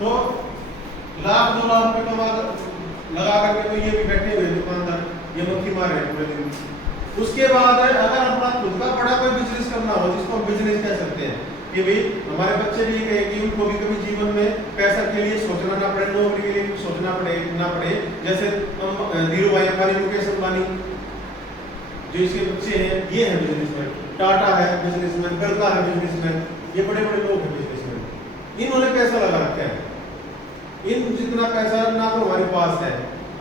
तो लाख 2 लाख रुपए कमा लगा करके तो ये भी बैठे हुए दुकानदार, ये मक्खी मार रहे हैं पूरे दिन। उसके बाद अगर अपना खुद का बड़ा कोई बिजनेस करना हो, जिसको हम बिजनेस कह सकते हैं, कि भाई हमारे बच्चे भी कहे कि उनको भी कभी जीवन में पैसा के लिए सोचना ना पड़े, नौकरी के लिए सोचना ना पड़े। जैसे धीरू भाई अंबानी, मुकेश अंबानी, जो इसके बच्चे हैं, ये है बिजनेसमैन। टाटा है बिजनेसमैन, बिरला है बिजनेसमैन, ये बड़े बड़े लोग हैं बिजनेसमैन। इन्होंने पैसा लगा रखा है। इन जितना पैसा ना तो हमारे पास है,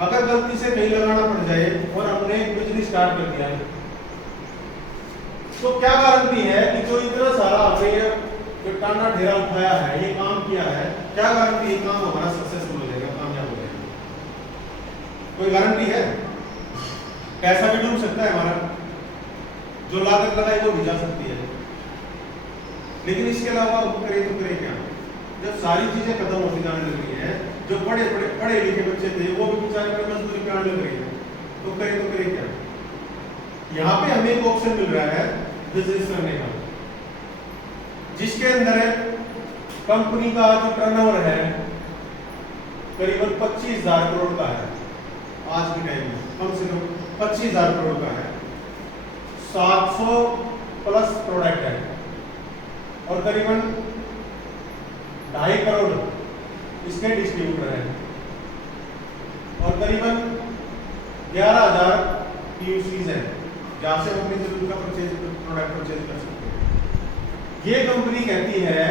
अगर गलती से कहीं लगाना पड़ जाए और हमने बिजनेस स्टार्ट कर दिया है, तो क्या गारंटी है कि जो इतना सारा हमने जो टाना ढेरा उठाया है, ये काम किया है, क्या गारंटी ये काम हमारा सक्सेसफुल हो जाएगा, कामयाब हो जाएगा? कोई गारंटी है? पैसा भी डूब सकता है हमारा, जो लागत लगाई वो भी जा सकती है। लेकिन इसके अलावा करे तो करे क्या? जब सारी चीजें खत्म होती जाने लगी है, जो बड़े बड़े पढ़े लिखे बच्चे थे वो भी बेचारे मजदूरी पे आने लग रही है, तो करे क्या? यहाँ पे हमें एक ऑप्शन मिल रहा है बिजनेस करने का, जिसके अंदर कंपनी का जो टर्नओवर है करीबन 25,000 करोड़ का है। आज के टाइम में कम से कम 25,000 करोड़ का है। 700 प्लस प्रोडक्ट है और करीबन 2.5 करोड़ इसके डिस्ट्रीब्यूटर हैं और करीबन 11,000 PUCs हैं, जहां से हम अपनी जरूरत का प्रोडक्ट परचेज कर सकते हैं। ये कंपनी कहती है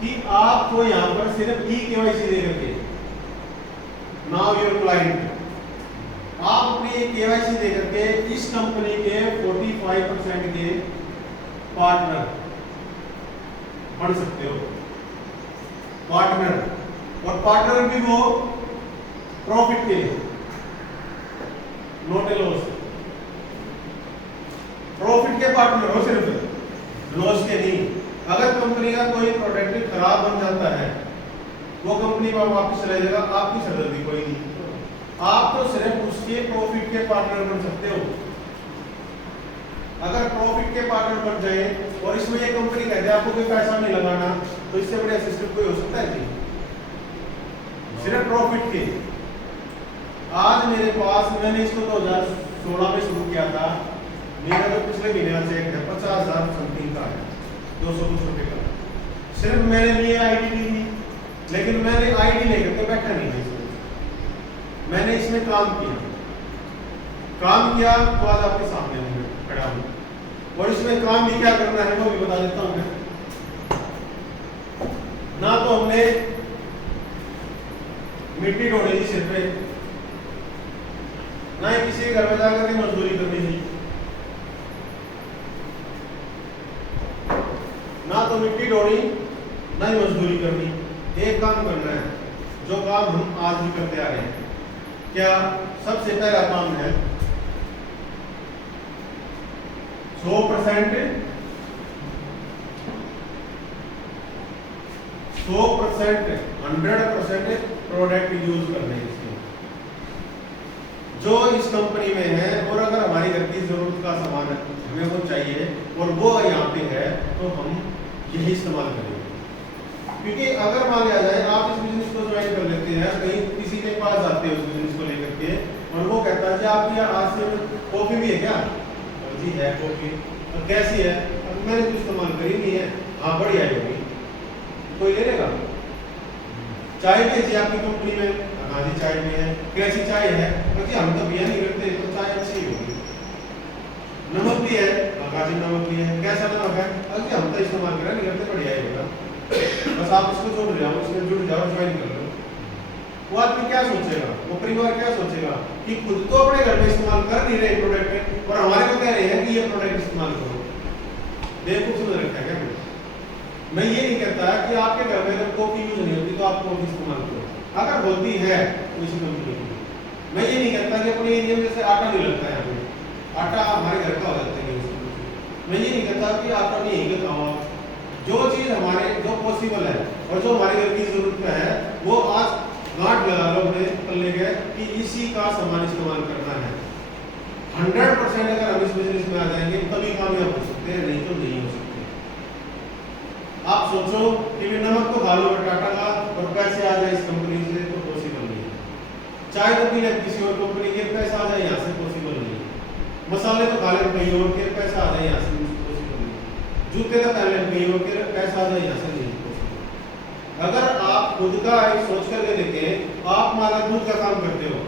कि आपको यहाँ पर सिर्फ KYC दे करके, नाउ योर क्लाइंट, आप अपनी KYC दे करके इस कंपनी के 45% के पार्टनर बन सकते हो। पार्टनर, और पार्टनर भी वो प्रॉफिट के लिए, नॉट ए लॉस। प्रॉफिट के पार्टनर हो, सिर्फ लॉस के नहीं। अगर कंपनी का कोई प्रोडक्ट खराब बन जाता है, वो कंपनी में वापस चला जाएगा, आपकी सरदर्दी कोई नहीं। आप तो सिर्फ उसके प्रॉफिट के पार्टनर बन सकते हो। अगर प्रॉफिट के पार्टनर बन जाए और इसमें ये कंपनी कहते हैं आपको कोई पैसा नहीं लगाना, तो इससे बड़े सिस्टम कोई हो सकता है जी? सिर्फ प्रॉफिट के। आज मेरे पास, मैंने इसको 2016 में शुरू किया था, मेरा जो पिछले महीने का चेक है 50,000 समथिंग का है, 200 कुछ रुपए का। सिर्फ मैंने लिए आईडी ली थी, लेकिन मैंने आईडी लेकर के बैठा नहीं था, मैंने इसमें काम किया तो आज आपके सामने हूँ खड़ा हूँ। और इसमें काम भी क्या करना है वो भी बता देता हूँ मैं। ना तो हमने मिट्टी ढोनी थी सिर पे, ना ही किसी के घर में जाकर के मजदूरी करनी थी, ना तो मिट्टी ढोनी ना ही मजदूरी करनी। एक काम करना है, जो काम हम आज भी करते आ रहे हैं। क्या? सबसे पहला काम है 100% प्रोडक्ट यूज करने हैं जो इस कंपनी में है, और अगर हमारी घर की जरूरत का सामान है, हमें वो चाहिए और वो यहाँ पे है, तो हम यही इस्तेमाल करेंगे। क्योंकि अगर मान लिया जाए आप इस बिजनेस को ज्वाइन कर लेते हैं, कहीं किसी के पास जाते हैं उस बिजनेस को लेकर के, और वो कहता है जी आपकी आज से कॉफी भी है क्या? जी है कॉफी, और कैसी है? अब मैंने तो इस्तेमाल करी नहीं है। हाँ बढ़िया होगी, कोई ले लेगा? चाय कैसी आपकी कंपनी में? हाँ जी चाय में है। कैसी चाय है? जी हम तो बिया नहीं करते, तो चाय अच्छी होगी। नमक भी है? हाँ जी नमक भी है। कैसा नमक है? जी हम तो इस्तेमाल करा नहीं करते, बढ़िया होगा। बस आप इसको जोड़ जाओ, इसमें जुड़ जाओ, ज्वाइन कर लो। वो आदमी क्या सोचेगा, वो परिवार क्या सोचेगा कि खुद तो अपने घर में इस्तेमाल कर नहीं रहे प्रोडक्ट, और हमारे को कह रहे हैं कि ये प्रोडक्ट इस्तेमाल करो। बेवकूफ समझ रखा है क्या? मैं ये नहीं कहता कि आपके घर में अगर कॉफी यूज नहीं होती तो आप कॉफी इस्तेमाल करो, अगर होती है तो इसी कंपनी की। मैं ये नहीं कहता कि अपने एरिया में जैसे आटा नहीं लगता है, हमें आटा हमारे घर का हो जाता है। मैं ये नहीं कहता कि आटा नहीं यहीं का खाओ। जो चीज हमारे जो पॉसिबल है और जो हमारे घर की जरूरत का है, वो आज गांठ लगा लो अपने पल्ले के कि इसी का सामान इस्तेमाल करना है। 100% अगर हम इस बिजनेस में आ जाएंगे तभी कामयाब हो सकते हैं, नहीं तो नहीं हो सकते। आप सोचो कि मैं नमक को खा लो टाटा का और पैसे चाय तो पी ले किसी और कंपनी के, पैसा आ जाए यहाँ से पॉसिबल नहीं है। मसाले तो खा ले कहीं और के, पैसा आ जाए यहाँ से पॉसिबल नहीं है। जूते तो पहन ले कहीं और के, पैसा आ जाए यहाँ से नहीं पॉसिबल। अगर आप खुद का एक सोच करके देखें, आप माला दूध का काम करते हो,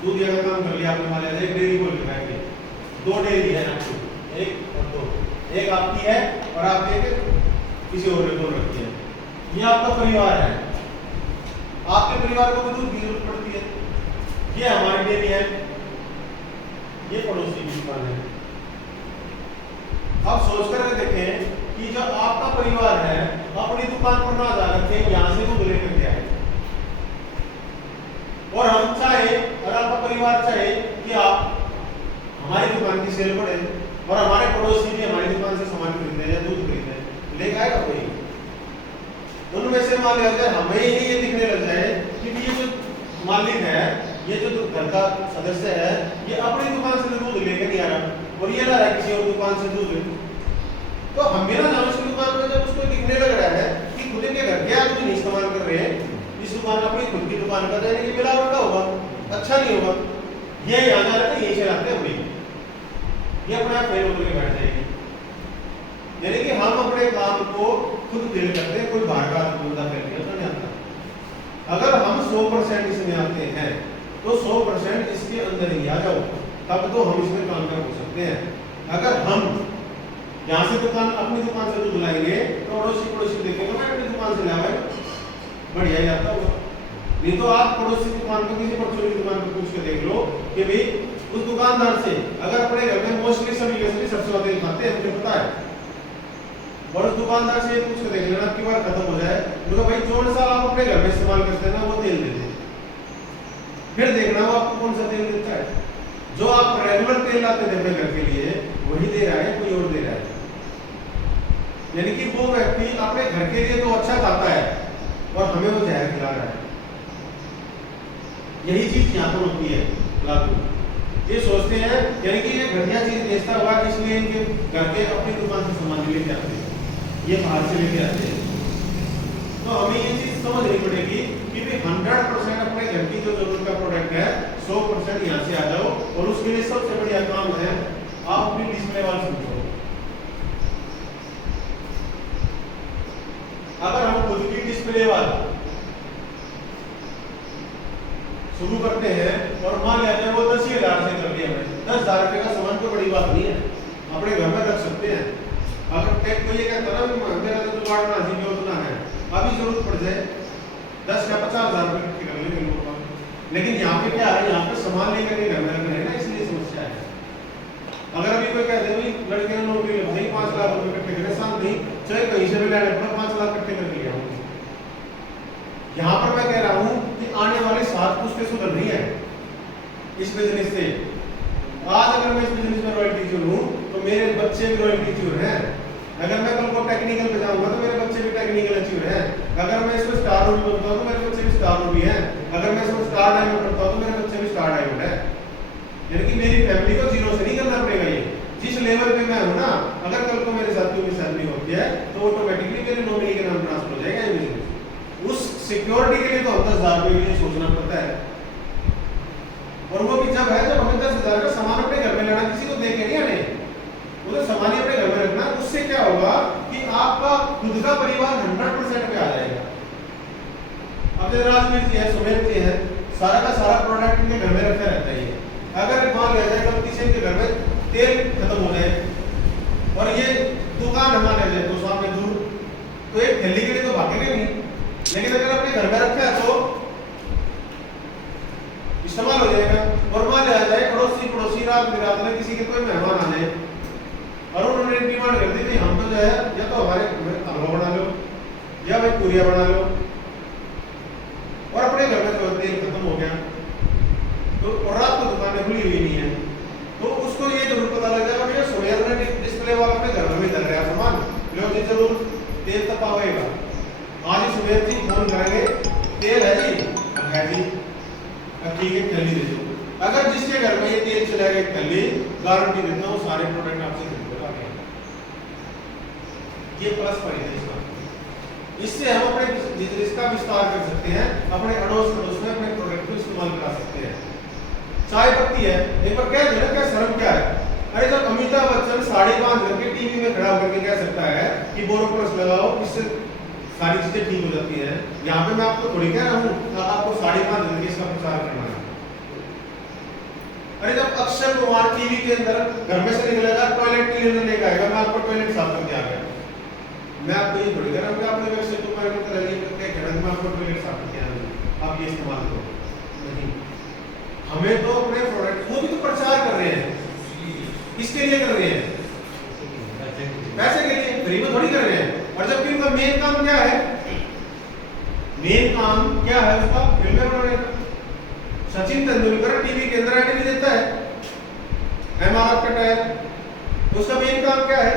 दूध का काम कर लिया आपने, मान लिया एक डेयरी खोल के बैठ गए, 2 डेयरी है आपकी, 1 और 2, एक आपकी है और आप एक किसी और ने खोल रखी है। ये आपका परिवार है, आपके परिवार को भी दूध की जरूरत पड़ती है। ये हमारी डेयरी है, ये पड़ोसी की दुकान है। अब सोच कर देखें कि जो आपका परिवार है अपनी दुकान पर ना जाकर के यहाँ से दूध लेकर के आए, और हम चाहे, अगर आपका परिवार चाहे कि आप हमारी दुकान की सेल बढ़े और हमारे पड़ोसी भी हमारी दुकान से सामान खरीदे या दूध खरीदे, लेकर आएगा कोई? उनमें से मान लिया जाए हमें ही ये दिखने लग जाए कि ये जो मालिक है, ये जो घर का सदस्य है, ये अपनी दुकान से दूध लेकर नहीं आ रहा और ये ला रहा है किसी और दुकान से दूध, तो हम भी ना उसकी दुकान में जब उसको दिखने लग रहा है कि खुद के घर के आदमी नहीं इस्तेमाल कर रहे हैं, इस दुकान अपनी खुद की दुकान का जाए, ये मिलावट का होगा, अच्छा नहीं होगा, ये यहाँ जा रहे थे यही चलाते हैं, ये अपने आप फेल होकर बैठ जाएगी। यानी कि हम अपने काम को खुद फेल करते हैं, कोई बाहर का बंदा फेल नहीं आता। अगर हम 100% इसमें आते हैं तो 100% इसके अंदर ही आ जाओ, तब तो हम इसमें कामयाब हो सकते हैं। अगर हम यहाँ से दुकान अपनी दुकान से दूध लाएंगे तो पड़ोसी देखेंगे मैं अपनी दुकान से लाया बढ़िया ही आता होगा, नहीं तो आप पड़ोसी दुकान पर किसी परचून की दुकान पर पूछ के देख लो कि भाई उस दुकानदार से, अगर अपने घर में मोस्टली सभी सरसों का तेल खाते हैं, मुझे पता है, और उस दुकानदार से पूछ के देख लेना आपकी बार खत्म हो जाए, तो भाई जो साल आप अपने घर में इस्तेमाल करते हैं ना वो तेल देते हैं, फिर देखना वो आपको कौन सा तेल देता है। जो आप रेगुलर तेल लाते थे अपने घर के लिए वही दे रहा है, कोई और दे रहा है। यानी कि वो व्यक्ति अपने घर के लिए तो अच्छा खाता है और हमें वो जहर खिला रहा है। यही चीज यहाँ पर होती है लागू। ये सोचते हैं यानी कि ये घटिया चीज बेचता हुआ, इसलिए इनके घर के अपनी दुकान से सामान लेके आते हैं, ये बाहर से लेके आते हैं। तो हमें ये चीज समझनी पड़ेगी कि 100% अपने घर की जो जरूरत का प्रोडक्ट है 100% यहाँ से आ जाओ, और उसके लिए सबसे बढ़िया काम है आप अपनी डिस्प्ले वॉल समझो। अगर हम खुद की डिस्प्ले वॉल शुरू करते हैं और मान लिया जाए वो 10,000 से कर दिया, 10,000 रुपए का सामान तो बड़ी बात नहीं है, अपने घर में रख सकते हैं। अगर कोई ये कहता ना मेरा तो जुगाड़ ना जी में उतना है, अभी जरूरत पड़ जाए 10 या 50,000 रुपए इकट्ठे कर लेंगे लोगों का, लेकिन यहाँ पे क्या है, यहाँ पे सामान लेकर के घर में रखना है ना, इसलिए समस्या है। अगर अभी कोई कहते भाई लड़के ने नौकरी ले भाई 5 लाख रुपए इकट्ठे करें, साथ नहीं चाहे कहीं से भी लाने पड़ा 5 लाख इकट्ठे कर लिया हूँ। यहाँ पर मैं कह रहा हूँ कि आने वाले 7 पुश्तें सुधर रही है इस बिजनेस से। आज अगर मैं इस बिजनेस में रॉयल्टी चोर हूँ तो मेरे बच्चे भी रॉयल्टी चोर हैं। अगर मैं कल को टेक्निकल पे जाऊंगा तो मेरे बच्चे भी टेक्निकल अचीवर हैं। अगर मैं इसमें स्टार रोड बनता हूँ तो मेरे बच्चे भी स्टार रोड हैं। अगर मैं इसमें स्टार डायमंड करता हूँ तो मेरे बच्चे भी स्टार डायमंड है। यानी कि मेरी फैमिली को जीरो से नहीं करना पड़ेगा। ये जिस लेवल पे मैं हूँ ना, अगर कल को मेरे साथियों की सैलरी होती है तो ऑटोमेटिकली मेरे नॉमिनी के नाम ट्रांसफर हो जाएगा ये बिजनेस। उस सिक्योरिटी के लिए तो हम 10,000 रुपए के लिए सोचना पड़ता है, और वो भी जब है जब हमें 10,000 का सामान अपने घर में लाना, किसी को दे के नहीं आने, वो तो सामान ही अपने घर में रखना। उससे क्या होगा कि आपका खुद का परिवार 100% पे आ जाएगा। अब जैसे राजवीर जी है, सुमेर जी है, सारा का सारा प्रोडक्ट इनके घर में रखा रहता है। अगर मान लिया जाए गलती से इनके घर में तेल खत्म हो जाए और ये दुकान हमारे जाए तो सामने दूर, तो एक थैली के लिए तो भागेंगे नहीं, लेकिन अगर अपने घर में रखा है तो इस्तेमाल हो जाएगा। और मान लिया जाए पड़ोसी रात में किसी के कोई मेहमान आ जाए और उन्होंने डिमांड कर दी हम तो जो है या तो हमारे हलवा बना लो या भाई पूरिया बना लो, और अपने घर में तो तेल खत्म हो गया तो और रात को दुकानें खुली हुई नहीं है, तो उसको ये जरूर पता लग जाएगा भैया सुमेर ने डिस्प्ले वाला अपने घर में चल रहा है सामान लो जी, जरूर तेल तपा होएगा। आज ही सुमेर जी फोन करेंगे तेल है जी, है जी, ठीक है थैली दे दो। अगर जिसके घर में ये तेल चला गया थैली, गारंटी देता हूँ सारे प्रोडक्ट आपसे खरीदेगा। ये प्लस पॉइंट है इसका। इससे हम अपने बिजनेस का विस्तार कर सकते हैं, अपने अड़ोस पड़ोस में अपने प्रोडक्ट को इस्तेमाल करा सकते हैं। चाय पत्ती है, एक बार कह देना क्या शर्म क्या है। अरे जब अमिताभ बच्चन साड़ी बांध करके टीवी में खड़ा होकर के कह सकता है कि बोरोप्लस लगाओ, इससे सारी चीजें ठीक हो जाती हैं, यहाँ पे मैं आपको थोड़ी कह रहा हूँ आपको साड़ी बांध करके इसका प्रचार करना है। अरे जब अक्षय कुमार टीवी के अंदर घर में से निकलेगा, टॉयलेट क्लीनर लेकर आएगा, मैं आपको टॉयलेट साफ करके आ गया, मैं आपको ये थोड़ी कह रहा हूँ कि आपने अक्षय कुमार की तरह ये करके कह रहा हूँ मैं आपको टॉयलेट साफ करके आ गया, आप ये इस्तेमाल करो। नहीं, हमें तो अपने प्रोडक्ट, वो भी तो प्रचार कर रहे हैं, किसके लिए कर रहे हैं? पैसे के लिए, फ्री में थोड़ी कर रहे हैं। और जबकि उनका मेन काम क्या है? मेन काम क्या है उसका? फिल्में बनाने का। सचिन तेंदुलकर टीवी के अंदर आने भी देता है, एमआरएफ का टायर, उसका मेन काम क्या है?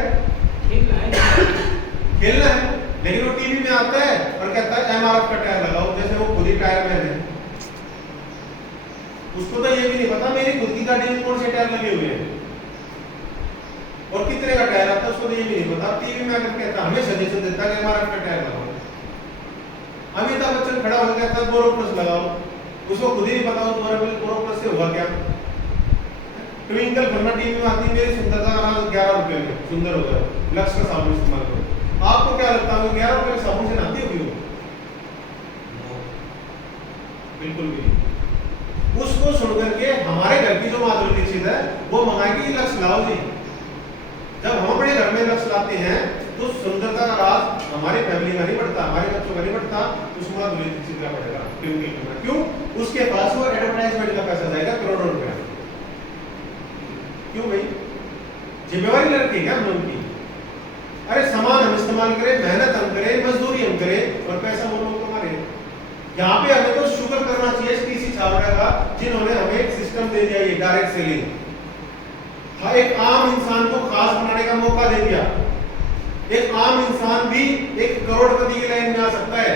खेलना है। लेकिन वो टीवी में आता है और कहता है एमआरएफ का टायर लगाओ, जैसे वो खुद ही टायर मैन है। उसको तो ये भी नहीं पता मेरी खुद की गाड़ी में कौन से टायर लगे हुए हैं और कितने का टायर आता है, उसको तो ये भी नहीं पता। टीवी में आकर कहता, हमें सजेशन देता है कि एमआरएफ का टायर लगाओ। अमिताभ बच्चन खड़ा होकर कहता है बोरोप्लस लगाओ, उसको खुद ही नहीं पता बोरोप्लस से हुआ क्या। ट्विंकल फर्मा टीवी में आती, मेरी सुंदरता का राज 11 रुपए में सुंदर हो जाए, लक्स का साबुन इस्तेमाल करो। आपको क्या लगता है 11 रुपए के साबुन से नहाती होगी वो? बिल्कुल भी नहीं। उसको सुनकर के हमारे घर की जो माधुरी दीक्षित है वो मंगाएगी लक्स लाओ जी। जब हम अपने घर में लक्स लाते हैं तो सुंदरता का राज हमारी फैमिली का नहीं बढ़ता, हमारे बच्चों का नहीं बढ़ता, उस माधुरी दीक्षित का बढ़ेगा। क्यों? उसके पास वो एडवर्टाइजमेंट का पैसा जाएगा करोड़ों रुपया। क्यों भाई? जिम्मेवारी लड़की है हम लोगों की। अरे सामान हम इस्तेमाल करें, मेहनत हम करें, मजदूरी हम करें और पैसा वो लोग कमा रहे हैं। यहाँ पे हमें तो शुक्र करना चाहिए टीसी छाबड़ा का, जिन्होंने हमें एक सिस्टम दे दिया, ये डायरेक्ट सेलिंग। हाँ, एक आम इंसान को खास बनाने का मौका दे दिया। एक आम इंसान भी एक करोड़पति की लाइन में आ सकता है।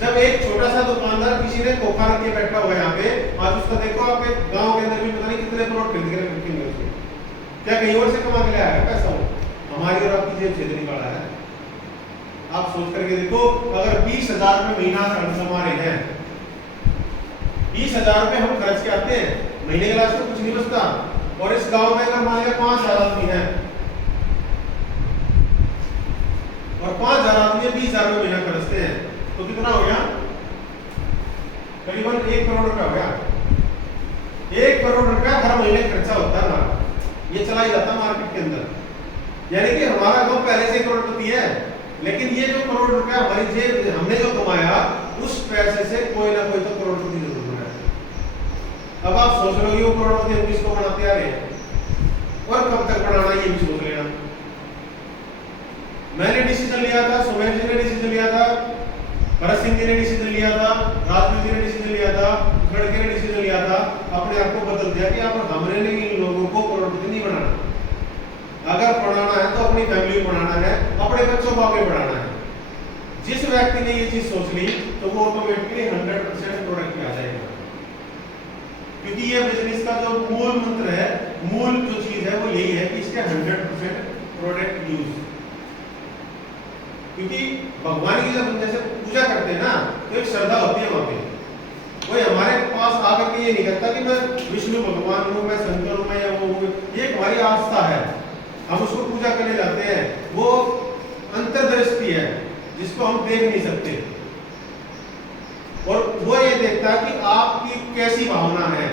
जब एक छोटा सा दुकानदार किसी ने खोखा रख के बैठा हुआ है यहाँ पे, आज उसका देखो आपके गांव के अंदर भी पता नहीं कितने करोड़ खरीद के रखेंगे उसके, क्या कहीं और से कमा के लाया है पैसा? वो हमारी और आपकी जेब से निकाला है। आप सोच करके देखो, अगर 20,000 रुपए महीना कमा रहे हैं, 20,000 रुपए हम खर्च के आते हैं, महीने के लास्ट में कुछ नहीं बचता। और इस गांव में अगर मान लिया 5,000 आदमी है और 5,000 आदमी 20,000 रुपए महीना खर्चते हैं, तो कितना हो गया? करीबन 1 करोड़ रुपया हो गया। 1 करोड़ रुपया हर महीने खर्चा होता है हमारा, ये चला ही जाता मार्केट के अंदर। यानी कि हमारा गांव पहले से करोड़पति है, लेकिन ये जो करोड़ रुपया हमारी जेब हमने जो कमाया, उस पैसे से कोई ना कोई तो करोड़पति जरूर बना है। अब आप सोच लो कि वो करोड़पति हम किसको बनाते आ रहे हैं और कब तक बनाना, ये भी सोच लेना। मैंने डिसीजन लिया था, सुमेर जी ने डिसीजन लिया था, भरत सिंह जी ने डिसीजन लिया था, राजवीर जी ने डिसीजन लिया था, खड़गे ने डिसीजन लिया था, अपने आप को बदल दिया कि आप हमने नहीं, इन लोगों को करोड़पति नहीं बनाना। अगर बढ़ाना है तो अपनी फैमिली को बढ़ाना है, अपने बच्चों को आगे बढ़ाना है। जिस व्यक्ति ने ये चीज सोच ली तो वो ऑटोमेटिकली 100% प्रोडक्ट पे आ जाएगा। क्योंकि ये बिजनेस का जो मूल मंत्र है, मूल जो चीज है वो यही है कि इसके 100% प्रोडक्ट यूज। क्योंकि भगवान की जब जैसे पूजा करते हैं ना, तो एक श्रद्धा होती है वहां पे। कोई हमारे पास आकर के ये नहीं कहता कि मैं विष्णु भगवान हूँ, मैं शंकर हूँ, मैं वो हूँ। ये हमारी आस्था है, हम उसको पूजा करने जाते हैं। वो अंतर्दृष्टि है जिसको हम देख नहीं सकते, और वो ये देखता है कि आपकी कैसी भावना है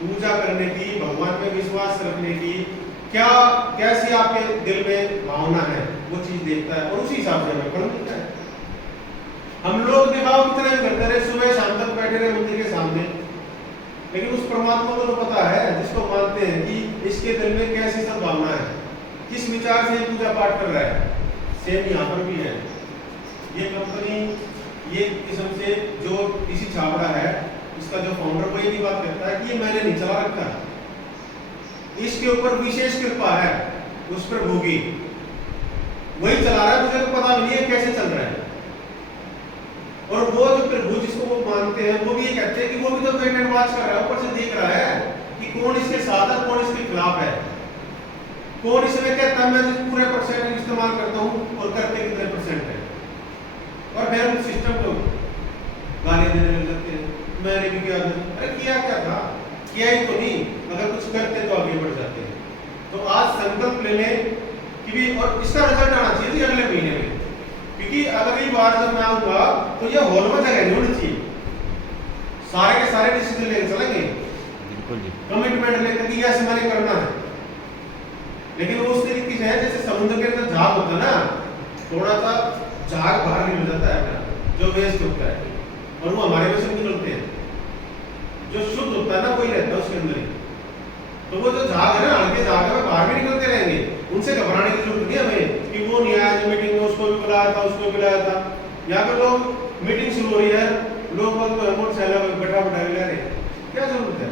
पूजा करने की, भगवान पे विश्वास रखने की, क्या कैसी आपके दिल में भावना है, वो चीज देखता है और उसी हिसाब से हमें फल मिलता है। हम लोग दिखाओ कितने भी करते रहे, सुबह शाम तक बैठे रहे मंदिर के सामने, लेकिन उस परमात्मा को तो पता है, जिसको मानते हैं कि इसके दिल में कैसी सब भावना है, किस विचार से पूजा पाठ कर रहा है। सेम यहाँ पर भी है। ये कंपनी ये किस्म से जो टीसी छाबड़ा है, इसका जो फाउंडर वो ये भी बात करता है कि ये मैंने नहीं चला रखा, इसके ऊपर विशेष कृपा है उस पर भोगी, वही चला रहा है, मुझे तो पता भी नहीं है कैसे चल रहा है। और वो जो प्रभु जिसको वो मानते हैं, वो भी ये कहते हैं कि वो भी तो वेट एंड वॉच कर रहा है, ऊपर से देख रहा है कि कौन इसके साथ है, कौन इसके खिलाफ है, कौन इसमें कहता है मैं पूरे % इस्तेमाल करता हूँ और करते कितने और फिर हम सिस्टम को गाली देने लग जाते हैं, मैंने भी किया था। अरे किया क्या था, किया ही तो नहीं, अगर कुछ करते तो आगे बढ़ जाते हैं। तो आज संकल्प ले लें कि भी, और इसका रिजल्ट आना चाहिए जी अगले महीने में, क्योंकि अगली बार जब मैं आऊंगा तो ये हॉल में जगह नहीं होनी चाहिए, सारे के सारे डिसीजन लेके चलेंगे, बिल्कुल जी, कमिटमेंट लेकर कि ऐसे मैंने करना है। लेकिन वो उस तरीके से है जैसे समुद्र के अंदर झाग होता है ना, थोड़ा सा झाग बाहर निकल जाता है अपना, जो वेस्ट होता है, और वो हमारे में से निकलते हैं, जो शुद्ध होता है ना वही रहता है उसके अंदर ही। तो वो जो झाग है ना, हल्के झाग है, बाहर भी निकलते रहेंगे, उनसे घबराने की जरूरत नहीं हमें कि वो नहीं आया मीटिंग में, उसको भी बुलाया था, उसको भी बुलाया था। यहाँ पे लोग मीटिंग शुरू हो रही है, लोग मोटरसाइकिल बैठा बैठा ले रहे, क्या जरूरत है?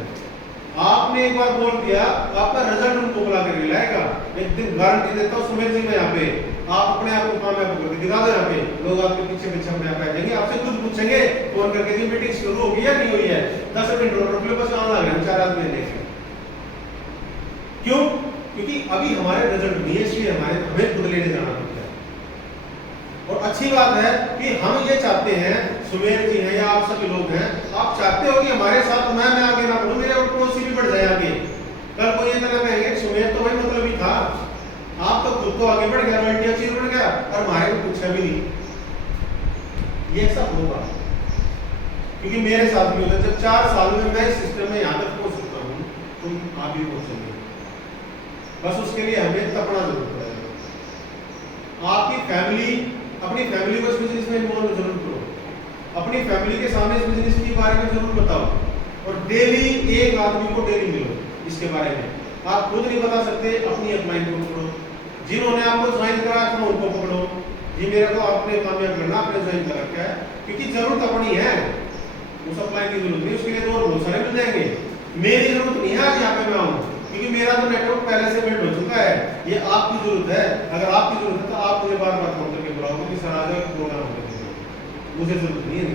आपने एक बार बोल दिया, आपका रिजल्ट उनको बुला कर लाएगा, एक दिन गारंटी देता हूँ सुमेर जी में। यहाँ पे आप अपने आप को कामयाब करके दिखा दो, यहाँ पे लोग आपके पीछे पीछे अपने आप आ जाएंगे, आपसे खुद पूछेंगे फोन करके कि मीटिंग शुरू होगी या नहीं हुई है, 10 मिनट रोक लो, बस आने लग रहे हैं 4 आदमी देखें। क्यों? क्योंकि अभी हमारे रिजल्ट नहीं है, इसलिए हमें खुद लेने जाना पड़ता है। और अच्छी बात है कि हम ये चाहते हैं, सुमेर जी हैं या आप सभी लोग हैं, आप चाहते हो कि हमारे साथ मैं आगे ना बढ़ूं, मेरे और पड़ोसी भी बढ़ जाए आगे। कल को ये तरह कहेंगे सुमेर तो वही मतलब ही था, आप तो खुद तो आगे बढ़ गया, मल्टी अचीव बढ़ गया, और हमारे को पूछा भी नहीं। ये सब होगा क्योंकि मेरे साथ भी होता है। जब 4 साल में मैं इस सिस्टम में यहाँ तक पहुंच सकता हूँ, तुम आप भी पहुंचोगे। बस उसके लिए हमें तपना जरूर पड़ेगा। आपकी फैमिली, अपनी फैमिली को इस बिजनेस में इन्वॉल्व जरूर करो, अपनी फैमिली के सामने इस बिजनेस के बारे में जरूर बताओ, और डेली एक आदमी को डेली मिलो इसके बारे में। आप खुद नहीं बता सकते, अपनी अपलाइन को पकड़ो, जिन्होंने आपको ज्वाइन करा था उनको पकड़ो, जी मेरा तो आपने कामयाब करना, आपने ज्वाइन कर रखा है, क्योंकि जरूरत अपनी है, उस अपलाइन की जरूरत नहीं, उसके लिए तो और बहुत सारे मिल जाएंगे। मेरी जरूरत नहीं है आज यहाँ पे मैं आऊँ, क्योंकि मेरा तो नेटवर्क पहले से बिल्ड हो चुका है। ये आपकी जरूरत है, अगर आपकी जरूरत है तो आप मुझे बार बार फोन करके बुलाओगे कि सर आ जाओ प्रोग्राम होगा, मुझे जरूरत नहीं है।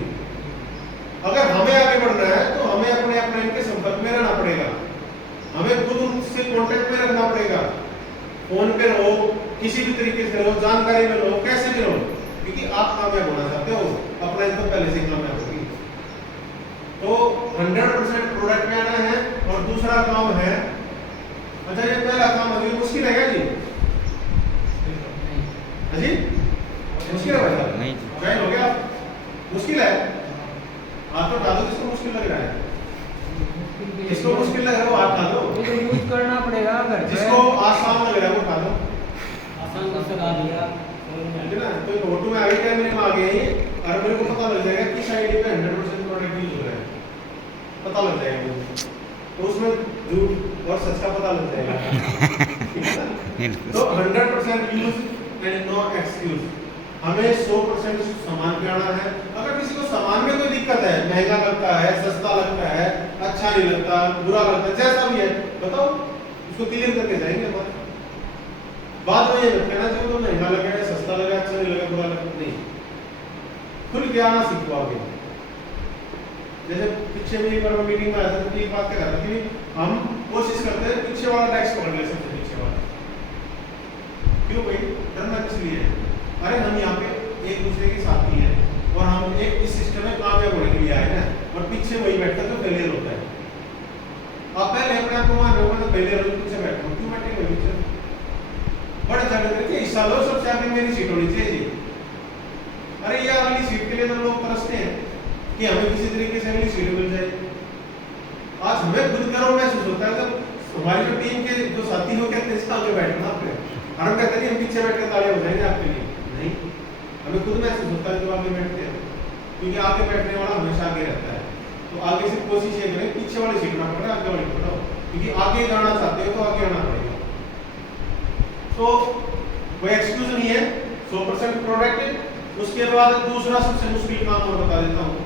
अगर हमें आगे बढ़ना है तो हमें अपने अपलाइन के संपर्क में रहना पड़ेगा, हमें खुद उनसे कांटेक्ट में रखना पड़ेगा, फोन पे रहो, किसी भी तरीके से रहो, जानकारी में रहो, कैसे भी रहो, क्योंकि आप कामयाब होना चाहते हो, अपलाइन तो पहले से कामयाब होगी। तो 100% प्रोडक्ट में आना है। और दूसरा काम है, अच्छा ये पहला काम अभी मुश्किल है क्या जी? जी मुश्किल है भाई साहब? नहीं ज्वाइन हो गया, मुश्किल है? हाथ तो उठा दो जिसको मुश्किल लग रहा है, जिसको मुश्किल लग रहा है वो हाथ उठा दो, तो यूज करना पड़ेगा। अगर जिसको आसान लग रहा है वो उठा दो। आसान तो लगा दिया है ना, तो फोटो में आगे कैमरे में आ गए हैं, और मेरे को पता लग जाएगा किस आईडी पे 100% प्रोडक्ट यूज हो रहा है, पता लग जाएगा मुझे, तो उसमें झूठ और सच का पता लग जाएगा। तो 100% यूज एंड नो एक्सक्यूज। हमें 100% सामान पे आना है। अगर किसी को सामान में कोई दिक्कत है, महंगा लगता है, सस्ता लगता है, अच्छा नहीं लगता, बुरा लगता है, जैसा भी है बताओ, उसको क्लियर करके जाएंगे अपन। बाद में ये मत कहना चाहिए तो महंगा लगा है, सस्ता लगा, अच्छा नहीं लगा, बुरा लगा, नहीं, खुल के आना सीखो आगे। जैसे पीछे में एक बार मीटिंग में आया था तो एक बात कह रहा था कि हम कोशिश करते हैं पीछे वाला डेस्क पकड़ ले, सबसे पीछे वाला। क्यों भाई, डरना किस लिए है? अरे हम यहाँ पे एक दूसरे के साथी हैं, और हम एक इस सिस्टम में कामयाब होने के लिए आए ना, और पीछे वही बैठता तो फेलियर होता है। आप पहले अपने आप को मान लो तो फेलियर हो, पीछे बैठो, क्यों बैठेंगे पीछे? बड़े जगह देखिए हिस्सा लो, सबसे आगे मेरी सीट होनी चाहिए। अरे ये अगली सीट के लिए तो लोग तरसते हैं कि हमें किसी तरीके से अगली सीट मिल जाए। आज हमें खुद गर्व महसूस होता है जब हमारी जो टीम के जो साथी हो कहते हैं आगे बैठना आपने, हम कहते हैं हम पीछे बैठ कर तालियां बजाएंगे आपके लिए, नहीं, हमें खुद महसूस होता है जब आगे बैठते हैं, क्योंकि आगे बैठने वाला हमेशा आगे रहता है। तो आगे से कोशिश ये करें पीछे वाली सीट ना पकड़े, आगे वाली पकड़ो, क्योंकि आगे जाना चाहते हो तो आगे आना पड़ेगा। तो कोई एक्सक्यूज नहीं है, 100% प्रोडक्ट। उसके बाद दूसरा सबसे मुश्किल काम और बता देता हूँ,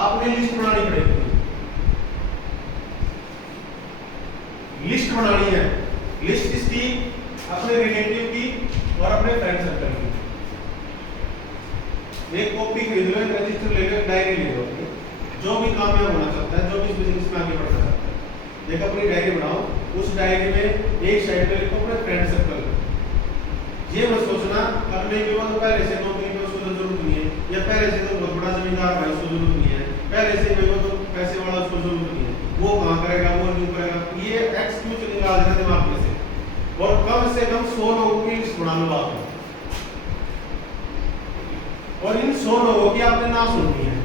आपने लिस्ट बनानी पड़ेगी। लिस्ट बनानी है, लिस्ट इसकी अपने रिलेटिव की और अपने फ्रेंड सर्कल की। एक कॉपी खरीद लो, एक रजिस्टर ले लो, एक डायरी ले लो, जो भी कामयाब होना चाहता है, जो भी इस बिजनेस में आगे बढ़ना चाहता है, एक अपनी डायरी बनाओ। उस डायरी में एक साइड पे लिखो अपने फ्रेंड सर्कल। ये मत सोचना अपने के बाद पहले से नौकरी में उसको जरूरत नहीं है, या पहले से तो बहुत बड़ा जमींदार है, उसको जरूरत नहीं है, पहले से मेरे को तो पैसे वाला, उसको जरूरत नहीं है, वो कहाँ करेगा, वो नहीं करेगा, ये एक्सक्यूज निकाल देना दिमाग में से। और कम से कम 100 लोगों की लिस्ट बना लो आप, और इन 100 लोगों की आपने ना सुननी है,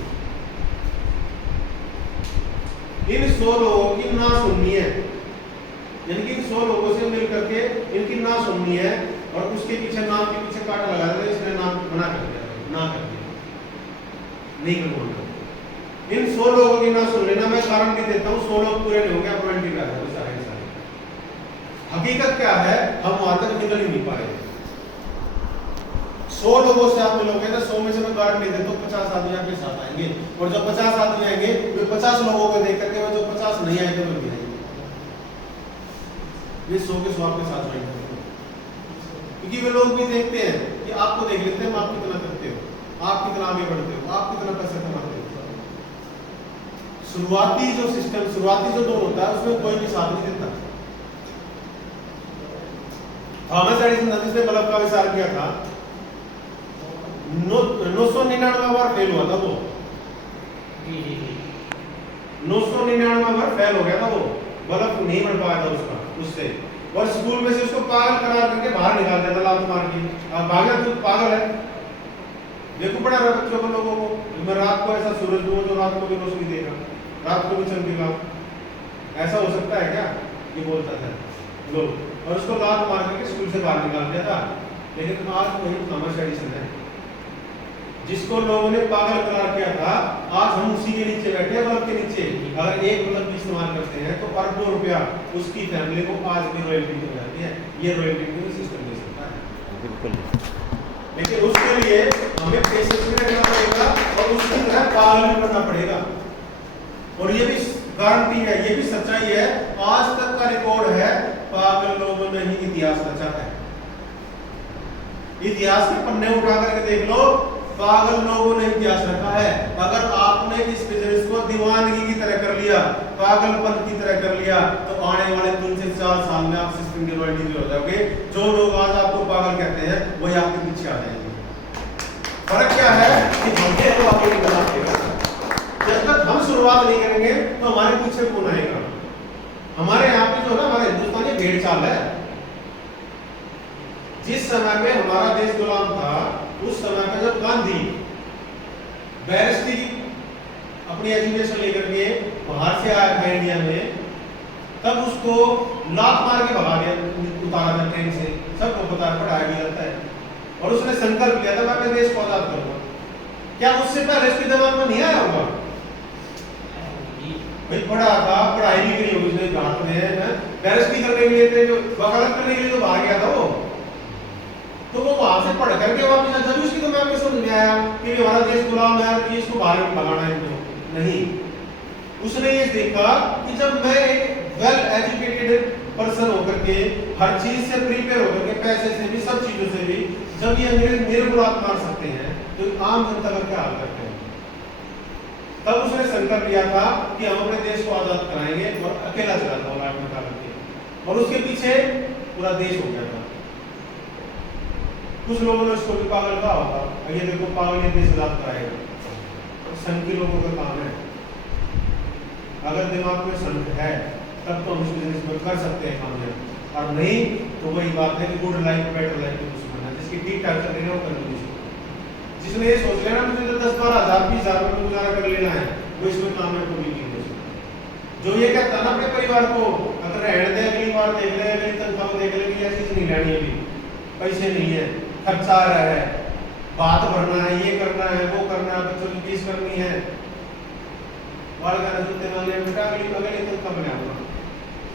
इन 100 लोगों की ना सुननी है, यानी कि 100 लोगों से मिल करके इनकी ना सुननी है, और उसके पीछे नाम के पीछे काटा लगा देना, इसने नाम मना कर दिया, ना कर दिया, नहीं करूँगा। इन 100 लोगों की ना सुन लेना, मैं कारण भी देता हूँ, 100 लोग पूरे नहीं होंगे, अपॉइंटी का है सारे सारे। हकीकत क्या है, हम वहां तक निकल ही नहीं पाए। 100 लोगों से आप मिलोगे ना, 100 में से मैं गारंटी देता हूँ 50 आदमी आपके साथ आएंगे, और जब 50 आदमी आएंगे वे 50 लोगों को देख करके, वो जो 50 नहीं आएंगे वो भी आएंगे, ये 100 के 100 आपके साथ आएंगे, क्योंकि वे लोग भी देखते हैं कि आपको देख लेते हैं आप कितना करते हो, आप कितना आगे बढ़ते हो, आप कितना पैसा कमाते हो। शुरुआती जो सिस्टम, शुरुआती जो दौर होता है उसमें कोई भी साथ नहीं देता। थॉमस एडिसन जिसने बल्ब का आविष्कार किया था, 999 बार फेल हुआ था वो, 999 बार फेल हो गया था वो, बल्ब नहीं बन पाया था उसका उससे, और स्कूल में से उसको पागल करार करके बाहर निकाल दिया था, लात मार के। अब भागा तू पागल है, देखो पड़ा रहा बच्चों को, लोगों को, मैं रात को ऐसा सूरज दूं जो रात को भी रोशनी देगा, रात को भी चमकेगा, ऐसा हो सकता है क्या, ये बोलता था लोग, और उसको लात मार करके स्कूल से बाहर निकाल दिया था। लेकिन आज वही थॉमस एडिसन है जिसको लोगों ने पागल करार किया था, आज हम उसी के नीचे बैठे हैं, बल्ब के नीचे। अगर एक बल्ब भी इस्तेमाल करते हैं तो अरबों रुपया उसकी फैमिली को आज भी रॉयल्टी मिल जाती है, ये रॉयल्टी भी सिस्टम दे सकता है। बिल्कुल। लेकिन उसके लिए हमें पेशेंस भी रखना पड़ेगा, और उसकी तरह पालन भी करना पड़ेगा, और ये भी गारंटी है, ये भी सच्चाई है, आज तक का रिकॉर्ड है, पागल लोगों ने ही इतिहास रचा है। इतिहास के पन्ने उठा करके देख लो, पागल लोगों ने इतिहास रखा है। अगर आपने इस बिजनेस को दीवानगी की तरह कर लिया, पागलपन की तरह कर लिया, तो आने वाले 3 से 4 साल में आप सिस्टम के रॉयल्टी हो जाओगे। जो लोग आज आपको पागल कहते हैं वही आपके पीछे आ जाएंगे। फर्क क्या है कि हमसे तो आपको निकलना पड़ेगा। जब तक हम शुरुआत नहीं करेंगे तो हमारे पीछे कौन आएगा। हमारे यहाँ पे जो है ना, हमारे हिंदुस्तान ये भेड़ चाल है। जिस समय पे हमारा देश गुलाम था, उस समय पे जब गांधी बैरिस्ट्री अपनी एजुकेशन लेकर के बाहर से आया था इंडिया में, तब उसको लात मार के भगा दिया, उतारा था ट्रेन से, सबको पता पढ़ाया भी जाता है। और उसने संकल्प लिया था मैं अपने देश को आजाद करूंगा। क्या उससे पहले इसके दिमाग में नहीं आया होगा? भाई पढ़ा था, पढ़ाई नहीं करी होगी उसने, भारत में बैरिस्ट्री करने के लिए थे, जो वकालत करने के लिए तो बाहर गया था वो, तो वो वहां से पढ़ करके वापस जब उसकी तो मैं समझ में आया कि हमारा देश गुलाम है, तो इसको बाहर भगाना है इनको नहीं। उसने ये देखा कि जब मैं एक वेल एजुकेटेड पर्सन होकर के, हर चीज से प्रिपेयर होकर के, पैसे से भी, सब चीजों से भी, जब ये अंग्रेज मेरे को लात मार सकते हैं तो आम जनता का क्या हाल करते हैं। तब उसने संकल्प लिया था कि हम अपने देश को आजाद कराएंगे, और अकेला चला था लाट निकाल के, और उसके पीछे पूरा देश हो गया था। कुछ लोगों ने उसको भी पागल कहा होगा, ये देखो पागल ये देश आजाद कराएगा। संघ के लोगों का काम है, अगर दिमाग में संघ है तब तो हम इस बिजनेस में कर सकते हैं कामयाब, और नहीं तो वही बात है कि गुड लाइफ बेटर लाइफ की दुश्मन है, जिसकी ठीक ठाक चल रही है वो कर लीजिए। जिसने ये सोच लिया ना मुझे तो 10-12 हज़ार 20 हज़ार में गुजारा कर लेना है, वो इसमें कामयाब कभी नहीं हो सकता। जो ये कहता ना अपने परिवार को, अगर रहने दे, अगली बार देख ले, अगली तनख्वाह को देख ले, कि ऐसी चीज नहीं लेनी, अभी पैसे नहीं है, खर्चा आ रहा है, बात भरना है, ये करना है, वो करना है, बच्चों की फीस करनी है, बाल का नजर वाले बेटा अगली तनख्वाह बना हुआ,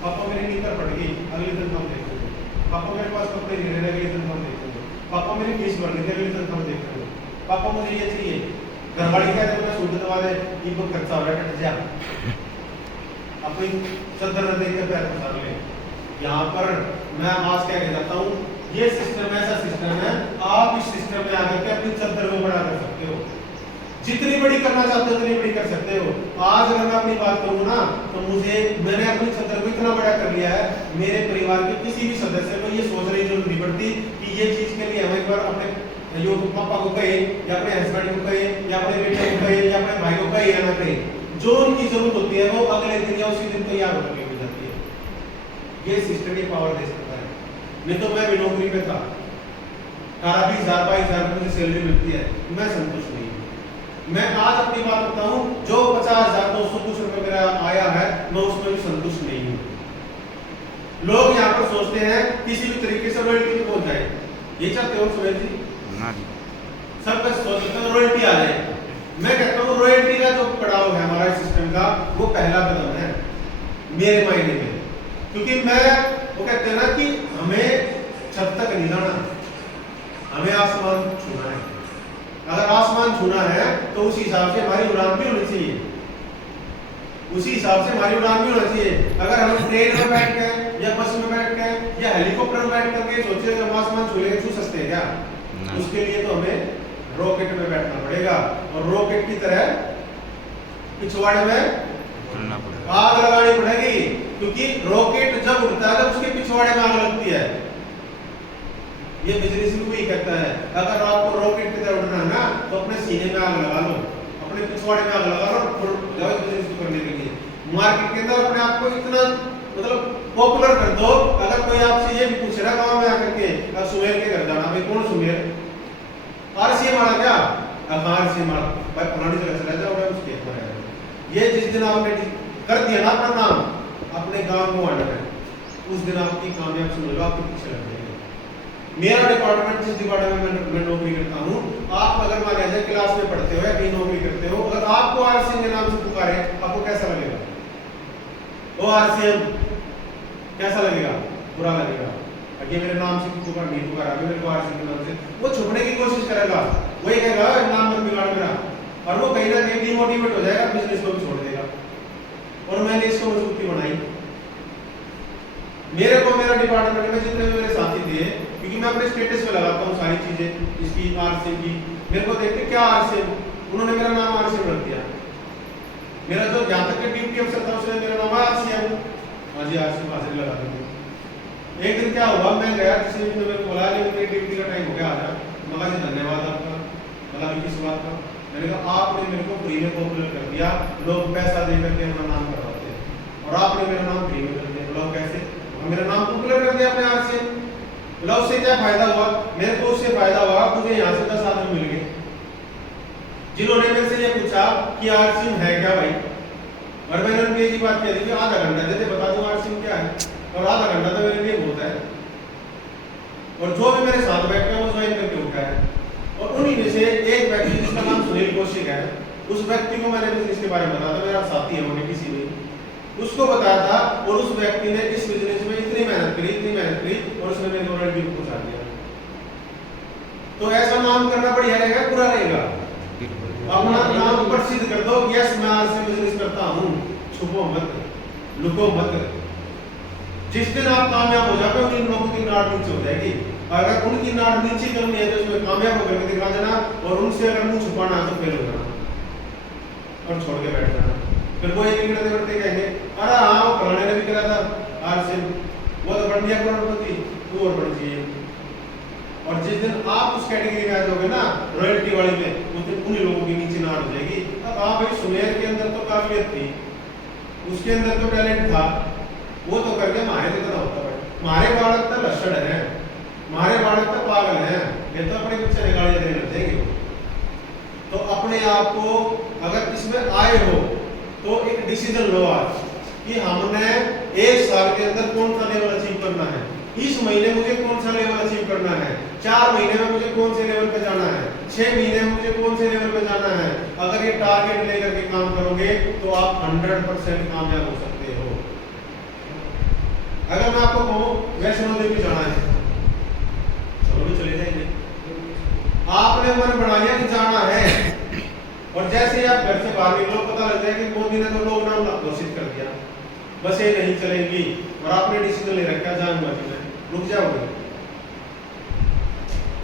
पापा मेरी नींद पड़ गई, अगली तनख्वाह देखेंगे, पापा मेरे पास कपड़े नहीं रहे, अगली तनख्वाह देखेंगे, पापा मेरी फीस भरनी थी, अगली तनख्वाह देखेंगे, पापा मुझे ये चाहिए, घरवाली कहते हैं मैं सूट दवा दे, इनको खर्चा हो रहा है, कट जा, अपनी चद्दर न देख कर पैर पसार ले। यहाँ पर मैं आज क्या कह जाता हूँ, ये सिस्टम ऐसा सिस्टम है, आप इस सिस्टम में आकर के अपनी चद्दर को बड़ा कर सकते हो। जितनी बड़ी करना चाहते हो उतनी बड़ी कर सकते हो। आज अगर मैं अपनी बात करूँ ना, तो मैंने अपनी छत्र को इतना बड़ा कर लिया है, मेरे परिवार के किसी भी सदस्य को ये सोचने की जरूरत नहीं पड़ती कि ये चीज के लिए हम एक बार अपने जो पापा को कहे, या अपने हस्बैंड को कहे, या अपने बेटे को कहे, या अपने भाई को कहे या ना कहे, जो उनकी जरूरत होती है वो अगले दिन या उसी दिन तैयार होकर के हो जाती है। ये सिस्टम ही पावर दे सकता है। नहीं तो मैं भी नौकरी पे था, 18,000-22,000 मुझे सैलरी मिलती है, मैं संतुष्ट नहीं हूँ। मैं आज अपनी बात बताऊं, जो 50,200 कुछ रुपए मेरा आया है, मैं उसमें भी संतुष्ट नहीं हूँ। लोग यहाँ पर सोचते हैं किसी भी तरीके से रॉयल्टी पे पहुंच जाए, ये चाहते हो सुरेश जी? सब कुछ सोचते हैं रॉयल्टी आ जाए। मैं कहता हूँ रॉयल्टी का जो पड़ाव है हमारा सिस्टम का, वो पहला कदम है मेरे मायने में। क्योंकि वो कहते हैं ना कि हमें छत तक नहीं जाना, हमें आसमान छूना है। अगर आसमान छूना है तो उस हिसाब से हमारी उड़ान भी होनी चाहिए, उसी हिसाब से हमारी उड़ान भी होनी चाहिए। अगर हम ट्रेन में बैठ के या बस में बैठ के या हेलीकॉप्टर में बैठ करके सोचे कि हम आसमान छू सकते हैं क्या? उसके लिए तो हमें रॉकेट में बैठना पड़ेगा, और रॉकेट की तरह पिछवाड़े में आग लगानी पड़ेगी। क्योंकि रॉकेट जब उड़ता है तब उसके पिछवाड़े में आग लगती है। ये बिजनेस भी वही कहता है, अगर आपको रॉकेट की तरह उड़ना है ना, तो अपने सीने में आग लगा लो, अपने पिछवाड़े में आग लगा लो, और जाओ बिजनेस करने के लिए। मार्केट के अंदर अपने आप को इतना मतलब पॉपुलर कर दो। अगर कोई आपसे ये भी पूछ रहा है गांव में आकर के सुमेर के घर जाना, भाई कौन सुमेर? आरसी मारा क्या? आरसी मारा भाई फलानी जगह चला जाओ, उस खेत में रहेगा। ये जिस दिन आपने कर दिया ना अपना नाम, अपने गांव को आना है, उस दिन आपकी कामयाब समझ लो, आपके पीछे लग जाएगा। मेरा डिपार्टमेंट, जिस डिपार्टमेंट में मैं नौकरी करता हूँ, आप अगर मान लीजिए क्लास में पढ़ते हो या कहीं नौकरी करते हो, अगर आपको आरसी के नाम से पुकारे, आपको कैसा लगेगा? ओ आरसीएम, कैसा लगेगा? बुरा लगेगा। ये मेरे नाम से पुकार नहीं पुकारा, मेरे को आरसी के नाम से, वो छुपने की कोशिश करेगा, वो ये कहेगा नाम मत बिगाड़ मेरा, और वो कहीं ना कहीं डिमोटिवेट हो जाएगा, बिजनेस को भी छोड़ देगा। और मैंने इसको मजबूती बनाई। मेरे को मेरा डिपार्टमेंट में जितने मेरे साथी थे, क्योंकि मैं अपने स्टेटस पे लगाता हूँ सारी चीजें, इसकी आरसी की, मेरे को देखते क्या आरसी, उन्होंने मेरा नाम आरसी रख दिया। मेरा जो जहाँ तक ड्यूटी अफसर था उसने मेरा नाम आरसी है, हाँ जी आरसी हाजिर लगा देंगे। एक दिन क्या हुआ, मैं गया किसी ने मेरे को बोला कि मेरी ड्यूटी का टाइम हो गया, आ जा। मगा जी धन्यवाद आपका, मतलब किस बात का? मैंने कहा आपने मेरे को फ्री में पॉपुलर कर दिया, लोग पैसा दे करके अपना नाम करवाते हैं, और आपने मेरा नाम फ्री में कर दिया। बोला कैसे? मेरा नाम पॉपुलर कर दिया अपने हाथ से। बोला उससे क्या फायदा हुआ? मेरे को उससे फायदा हुआ, मुझे यहाँ से 10 आदमी मिल गए जिन्होंने मेरे से ये पूछा कि आरसीएम है क्या भाई, और मैंने उनकी एक ही बात कह दी कि आधा घंटा दे दे बता दूं आरसीएम क्या है, और आधा घंटा तो मेरे लिए बहुत है। और जो भी मेरे साथ बैठ के वो ज्वाइन करके उठा है, और उन्हीं में से एक व्यक्ति जिसका नाम सुनील कौशिक है, उस व्यक्ति को मैंने बिजनेस के बारे में बताया था, मेरा साथी है वो किसी ने उसको बताया था, और उस व्यक्ति ने इस बिजनेस में इतनी मेहनत करी, और उसने मेरे को रॉयल्टी को पहुंचा दिया। तो ऐसा नाम करना बढ़िया रहेगा, बुरा रहेगा? अपना नाम प्रसिद्ध कर दो, यस मैं आज से बिजनेस करता हूँ, छुपो मत, लुको मत। जिस दिन आप कामयाब हो जाओगे, उन लोगों की नाड़ नीचे हो जाएगी। अगर उनकी नाड़ नीचे करनी है तो उसमें कामयाब होकर के दिखा देना, और उनसे अगर मुंह छुपाना है तो फेल हो जाना और छोड़ के बैठ जाना। फिर वो एक करते करते कहेंगे अरे हाँ वो फलाने ने भी करा था आरसीएम, वो तो बन गया करोड़पति, तू और बढ़ चाहिए। और जिस दिन आप उस कैटेगरी में आ जाओगे ना रॉयल्टी वाली में, उस दिन उन्हीं लोगों की नीचे नाड़ हो जाएगी। अब हाँ भाई सुमेर के अंदर तो काबिलियत थी, उसके अंदर तो टैलेंट था, वो तो करके मारे कितना होता है। मारे बालक तो लक्षण है, मारे बालक तो पागल है, ये तो अपने पीछे निकाले देने लग जाएंगे। तो अपने आप को अगर इसमें आए हो तो एक डिसीजन लो आज कि हमने एक साल के अंदर कौन सा लेवल अचीव करना है, इस महीने मुझे कौन सा लेवल अचीव करना है, 4 महीने में मुझे कौन से लेवल पे जाना है, 6 महीने में मुझे कौन से लेवल पे जाना है। अगर ये टारगेट लेकर के काम करोगे तो आप 100% कामयाब हो सकते हो। अगर मैं आपको कहूँ वैष्णो देवी जाना है, चलो भी चले जाएंगे, आपने मन बना लिया कि जाना है, और जैसे ही आप घर से बाहर निकलो पता लग जाए कि मोदी ने तो लॉकडाउन घोषित कर दिया, बसें नहीं चलेंगी, और आपने डिसीजन ले रखा जाऊंगा जी मैं, रुक जाओगे।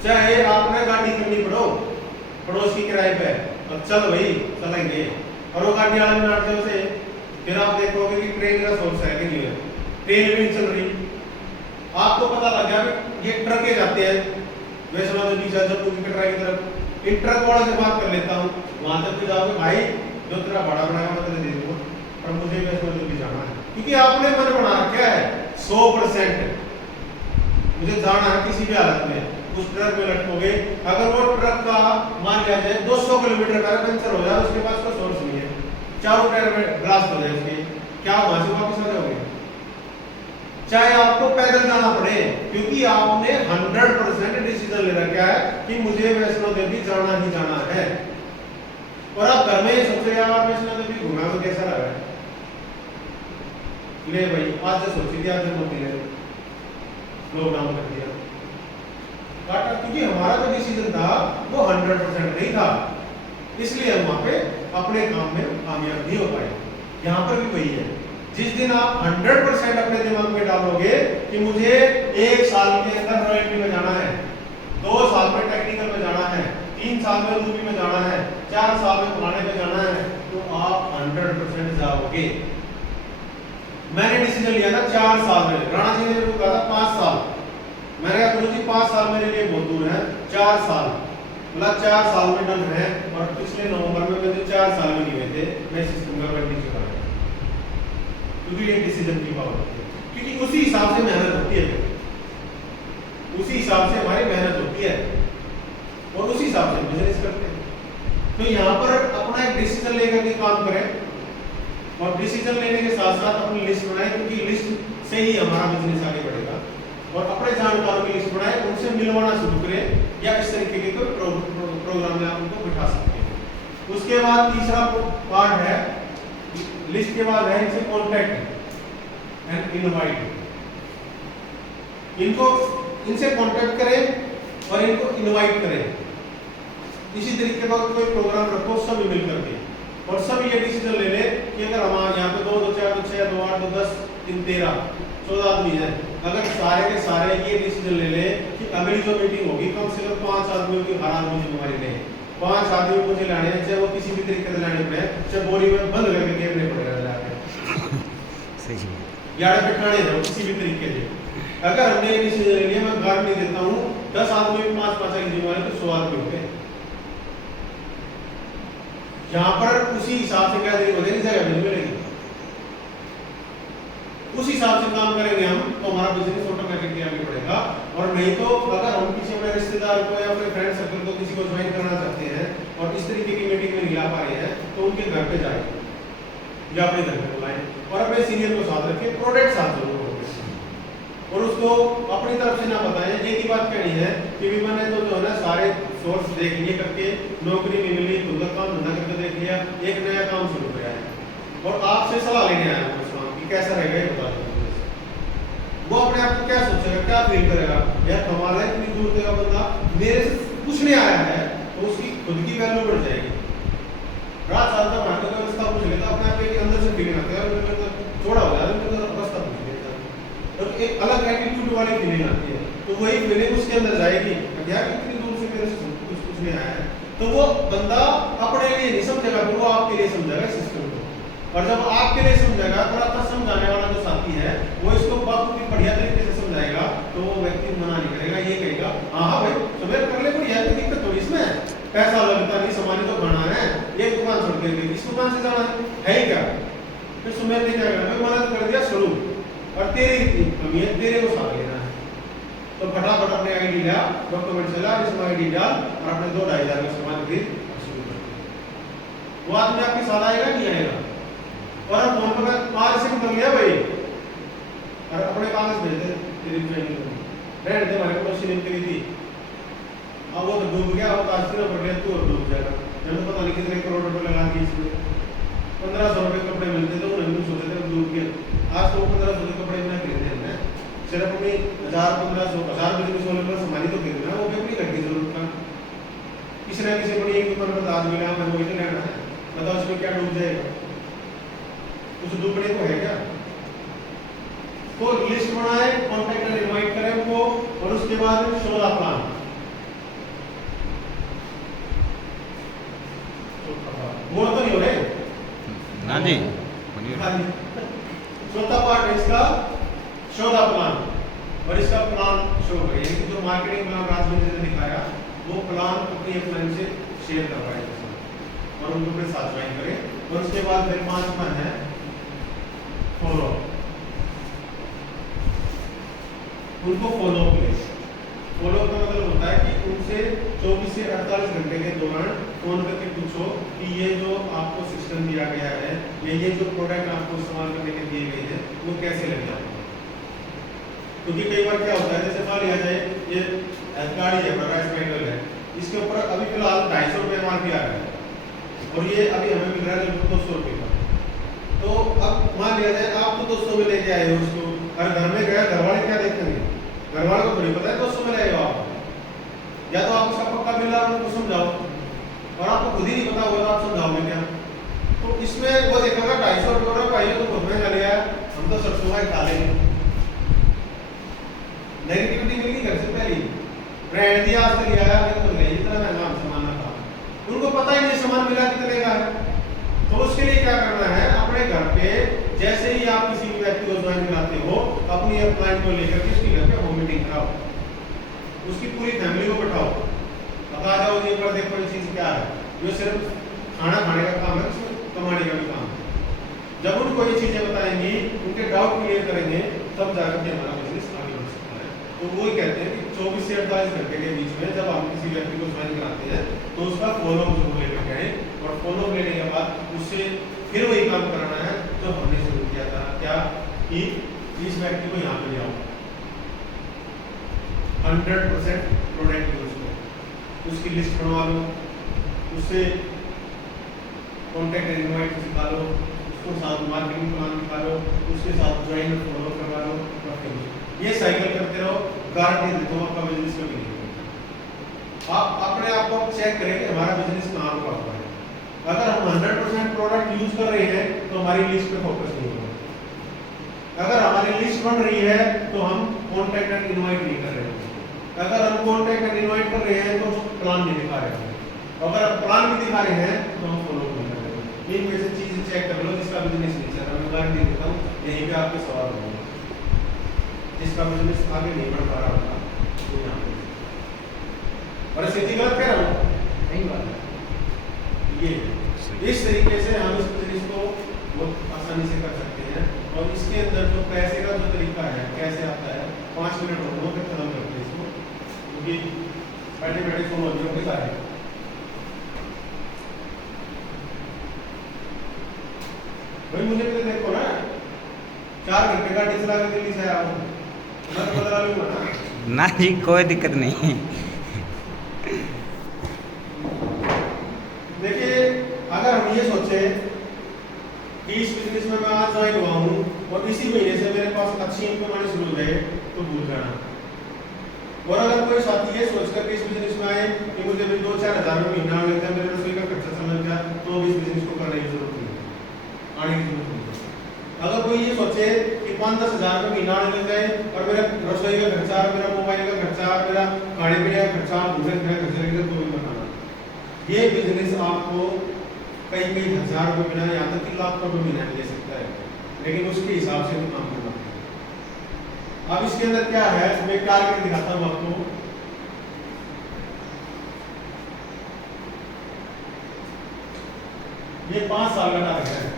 चाहे आपने गाड़ी करनी पड़ो पड़ोस की किराए पे, अब चल भाई चलेंगे, और वो गाड़ी वाले में आते उसे, फिर आप देखोगे कि ट्रेन का सोर्स है कि नहीं है, ट्रेन भी नहीं चल रही। आपको पता लग गया कि ये ट्रके जाते हैं वैष्णो देवी से जब तुम कटरा की तरफ, इन ट्रक वाले से बात कर लेता हूँ, वहां तक भी जाओगे भाई जो तेरा भाड़ा बनाया मैं तेरे दे दूंगा, पर मुझे वैष्णो देवी जाना है, क्योंकि आपने मन बना रखा है 100% मुझे जाना है किसी भी हालत में। उस ट्रक में लटकोगे, अगर वो ट्रक का मान लिया जाए 200 किलोमीटर का पंचर हो जाए, उसके पास कोई सोर्स नहीं है, चारों टायर में ब्लास्ट हो जाए उसके, क्या वहां से वापस आ जाओगे? चाहे आपको पैदल जाना पड़े, क्योंकि आपने 100% डिसीजन ले रखा है कि मुझे वैष्णो देवी जाना ही जाना है। और आप घर में ही सोचे यार वैष्णो देवी घूमा तो कैसा लगा है, ले भाई आज से सोची थी, आज से मोदी ने लॉकडाउन कर दिया काटा, क्योंकि हमारा जो डिसीजन था वो 100% नहीं था, इसलिए हम वहां पे अपने काम में कामयाब नहीं हो पाए। यहाँ पर भी वही है, जिस दिन आप 100% अपने दिमाग में डालोगे कि मुझे 1 साल के अंदर रॉयल्टी में जाना है, 2 साल में टेक्निकल में जाना है, 3 साल में रूबी में जाना है, 4 साल में पुराने में जाना है, तो आप 100% जाओगे। मैंने डिसीजन लिया था 4 साल में, राणा जी ने मेरे को कहा था 5 साल, मैंने कहा गुरु जी 5 साल मेरे लिए बहुत दूर है, 4 साल, मतलब 4 साल में डन है। और पिछले नवंबर में मुझे 4 साल में नहीं हुए थे, मैं सिस्टम का कंटिन्यू कर रहा हूं, क्योंकि ये डिसीजन की पावर होती है, क्योंकि उसी हिसाब से मेहनत होती है, उसी हिसाब से हमारी मेहनत होती है और उसी हिसाब से बिजनेस करते हैं। तो यहाँ पर अपना एक डिसीजन लेकर के काम करें, और डिसीजन लेने के साथ साथ अपनी लिस्ट बनाएं, क्योंकि लिस्ट से ही हमारा बिजनेस आगे बढ़ेगा। और अपने जानकारों की लिस्ट बनाएं, उनसे मिलवाना शुरू करें, या इस तरीके के कोई प्रोग्राम में आप उनको बिठा सकते हैं। उसके बाद तीसरा पार्ट है, लिस्ट के बाद है इनसे कॉन्टैक्ट एंड इनवाइट। इनको इनसे कॉन्टैक्ट करें और इनको इनवाइट करें। इसी तरीके का कोई प्रोग्राम रखो सभी मिलकर के, और सब ये डिसीजन ले ले कि अगर हमारे यहाँ पे 2 2 4 2 6 2 8 2 10 3 13 14 आदमी है, अगर सारे के सारे ये डिसीजन ले ले कि अगली जो मीटिंग होगी कम से कम 5 आदमियों की हर आदमी जिम्मेवारी ले, 5 आदमी मुझे लाने हैं, चाहे वो किसी भी तरीके से लाने पड़े, चाहे बोरी में बंद करके घेरने पड़ेगा लाके, सही यार बिठाने दो किसी भी तरीके से। अगर हमने ये डिसीजन ले लिया, मैं गारंटी देता हूँ 10 आदमी में 5 की जिम्मेवारी तो 100 आदमी हो गए। यहाँ पर उसी हिसाब से क्या देरी जगह मिलेगी, उस हिसाब से काम करेंगे हम, तो हमारा बिजनेस ऑटोमेटिकली आगे बढ़ेगा। और नहीं तो अगर हम किसी अपने रिश्तेदार को या अपने फ्रेंड सर्कल को किसी को ज्वाइन करना चाहते हैं और इस तरीके की मीटिंग में नहीं ला पा रहे हैं, तो उनके घर पे जाए या अपने घर पे बुलाएं और अपने सीनियर को साथ रखें, प्रोडक्ट साथ जरूर होंगे, और उसको अपनी तरफ से ना बताएं। एक ही बात कहनी है कि भी मैंने तो जो है ना सारे सोर्स देख लिए करके, नौकरी नहीं मिली, खुद का काम धंधा करके देख लिया, एक नया काम शुरू किया है और आपसे सलाह लेने आया हूँ कि कैसा रहेगा ये बता दीजिए। वो अपने आप को क्या सोचेगा, क्या फील करेगा, यार कमाल है इतनी दूर का बंदा मेरे से पूछने आया है, तो उसकी खुद की वैल्यू बढ़ जाएगी। रात साल तक भागने का रास्ता पूछ लेता, अपने आप एक अंदर से फीलिंग आती है, थोड़ा हो जाए तो रास्ता पूछ लेता है, तो एक अलग एटीट्यूड वाली फीलिंग आती है, तो वही फीलिंग उसके अंदर जाएगी, यार इतनी दूर से मेरे से कुछ पूछने आया है, तो वो बंदा अपने लिए नहीं समझेगा, वो आपके लिए समझेगा सिस्टम को। और जब आपके लिए समझेगा, थोड़ा सा समझाने वाला जो साथी है वो इसको बापू की बढ़िया तरीके से समझाएगा, तो वो व्यक्ति मना नहीं करेगा, ये कहेगा हाँ भाई सुबह कर ले, बढ़िया कोई दिक्कत थोड़ी इसमें, पैसा लगता नहीं, सामान तो खाना है, ये दुकान छोड़ के इस दुकान से जाना है ही क्या, फिर सुमेर ने क्या करना, मदद कर दिया शुरू, और तेरी कमी है, तेरे को साथ लेना है, तो फटाफट अपने आईडी लिया, डॉक्यूमेंट चला, इसमें आईडी डाल और अपने 2-2.5 हज़ार का सामान खरीद शुरू कर दिया। वो आदमी आपके साथ आएगा नहीं आएगा, और अब फोन पर 5 से कर लिया भाई, और अपने कागज भेज दे तेरी ट्रेनिंग में रेड दे, हमारे को मशीन करी थी, अब वो तो डूब गया, वो कागज ना पड़ गया, तू और डूब जाएगा। मैंने पता नहीं कितने करोड़ रुपए लगा दिए इसमें, 1500 रुपए कपड़े मिलते थे, उन्होंने सोचे थे डूब गया। आज तो 1500 के कपड़े ना खरीदे हैं, सिर्फ अपनी 1000-1500 बिजनेस वाले पर संभाली तो खरीदना, वो भी अपनी घर की जरूरत का, किसी ना किसी बड़ी एक दुकान पर आज मिला, मैं वही तो लेना है, बताओ उसमें क्या डूब जाएगा, कुछ डूबने को है क्या। तो लिस्ट बनाए, कॉन्टैक्ट और इनवाइट करें उनको, और उसके बाद शो द प्लान। बोर तो नहीं हो रहे ना जी चौथा पार्ट है इसका शो द प्लान, और इसका प्लान शो करें, यानी कि जो मार्केटिंग प्लान राजवीर ने दिखाया वो प्लान अपनी फ्रेंड से शेयर करवाए और उनको अपने साथ ज्वाइन करें। और उसके बाद फिर 5वां है फॉलो, उनको फॉलो अप ले। फॉलो का मतलब होता है कि उनसे 24 से 48 घंटे के दौरान फोन करके पूछो कि ये जो आपको सिस्टम दिया गया है या ये जो प्रोडक्ट आपको इस्तेमाल करने के दिए गए हैं वो कैसे लगे आपको। क्योंकि कई बार क्या होता है, जैसे मान लिया जाए ये गाड़ी है, बजाज साइकिल है, इसके ऊपर अभी फिलहाल 250 रुपये MRP आ रहा है और ये अभी हमें मिल रहा है लगभग 200 रुपये का। तो अब मान लिया जाए आप तो 200 में लेके आए हो उसको, और घर में गया, घर वाले क्या देखेंगे, घर वाले को थोड़ी पता है 200 में लगेगा आप, या तो आप उसका पक्का बिल आप उनको समझाओ, और आपको खुद ही नहीं पता होगा तो आप समझाओगे क्या। तो इसमें वो देखेगा 250 रुपये भाई तो बहुत महंगा लिया, हम तो 700 का खा लेंगे। नेगेटिविटी मिली घर से पहले, ब्रांड दिया आज तक लिया तो नहीं, इतना महंगा सामान था, उनको पता ही नहीं सामान मिला कितने का है। तो उसके लिए क्या करना है, अपने घर पे जैसे ही आप किसी भी व्यक्ति को ज्वाइन कराते हो, अपनी क्लाइंट को लेकर के उसके घर पे होम मीटिंग कराओ, उसकी पूरी फैमिली को बैठाओ, बता जाओ ये पर देखो ये चीज क्या है, जो सिर्फ खाना खाने का काम है, उसमें कमाने का भी काम है। जब उनको ये चीजें बताएंगी, उनके डाउट क्लियर करेंगे, तब जाकर के हमारा बिजनेस आगे बढ़ सकता है। तो वो ही कहते हैं कि 24 से 48 घंटे के बीच में जब हम किसी व्यक्ति को ज्वाइन कराते हैं तो उसका फॉलोअप जरूर लेकर के आए, और फॉलोअप लेने के बाद उससे फिर वही काम करना है जो हमने शुरू किया था, क्या कि इस व्यक्ति को यहाँ पे ले आओ, 100% प्रोडक्ट यूज करो, उसकी लिस्ट बनवा लो, उससे कॉन्टैक्ट इनवाइट निकालो, उसको साथ मार्केटिंग प्लान निकालो, उसके साथ ज्वाइन फॉलो करवा लो, ये साइकिल करते रहो, गारंटी देता हूँ आपका बिजनेस में नहीं होगा। आप अपने आप को चेक करें कि हमारा बिजनेस कहाँ रुका हुआ है। अगर हम 100% प्रोडक्ट यूज कर रहे हैं तो हमारी लिस्ट पे फोकस नहीं होगा। अगर हमारी लिस्ट बन रही है तो हम कॉन्टैक्ट एंड इनवाइट नहीं कर रहे हैं। अगर हम कॉन्टैक्ट एंड इनवाइट कर रहे हैं तो प्लान नहीं दिखा रहे हैं। अगर आप प्लान भी दिखा रहे हैं तो हम फॉलो नहीं कर रहे हैं। इन में से चीजें चेक कर लो जिसका बिजनेस नहीं चल रहा, मैं गारंटी देता हूँ यहीं पे आपके सवाल होंगे। जिसका बिजनेस आगे नहीं बढ़ पा रहा होगा तो यहाँ पे, और स्थिति गलत कह रहा हूँ नहीं बात है। ये इस तरीके से हम इस बिजनेस को बहुत आसानी से कर सकते हैं, और इसके अंदर जो पैसे का जो तरीका है कैसे आता है, 5 मिनट हो गए खत्म करते हैं इसको, क्योंकि बैठे बैठे फोन हो गए सारे। भाई मुझे भी देखो ना, 4 घंटे का डीजल आगे दिल्ली से आया हूँ, मैं तो बदला लूंगा ना जी, कोई दिक्कत नहीं। देखिए अगर हम ये सोचे कि इस बिजनेस में मैं आज ज्वाइन हुआ हूँ और इसी महीने से मेरे पास अच्छी इनकम आनी शुरू हो जाए तो भूल जाना। और अगर कोई साथी ये सोच कर इस बिजनेस में आए कि मुझे भी 2-4 हज़ार में महीना लग जाए, मेरे रसोई का खर्चा समझ गया, तो इस बिजनेस को करने की जरूरत नहीं, आने की जरूरत नहीं। अगर कोई ये सोचे कि 5-10 हज़ार में महीना आने लग जाए और मेरा रसोई का खर्चा, मेरा मोबाइल का खर्चा, मेरा खाने पीने का खर्चा, घूमने फिरने का खर्चा लगेगा, तो भी बनाना। ये बिजनेस आपको कई हज़ार रुपये बिना, यहाँ तक कि लाख रुपये बिना ले सकता है, लेकिन उसके हिसाब से तो काम करना है। अब इसके अंदर क्या है, मैं टारगेट दिखाता हूँ आपको। ये 5 साल का टारगेट है,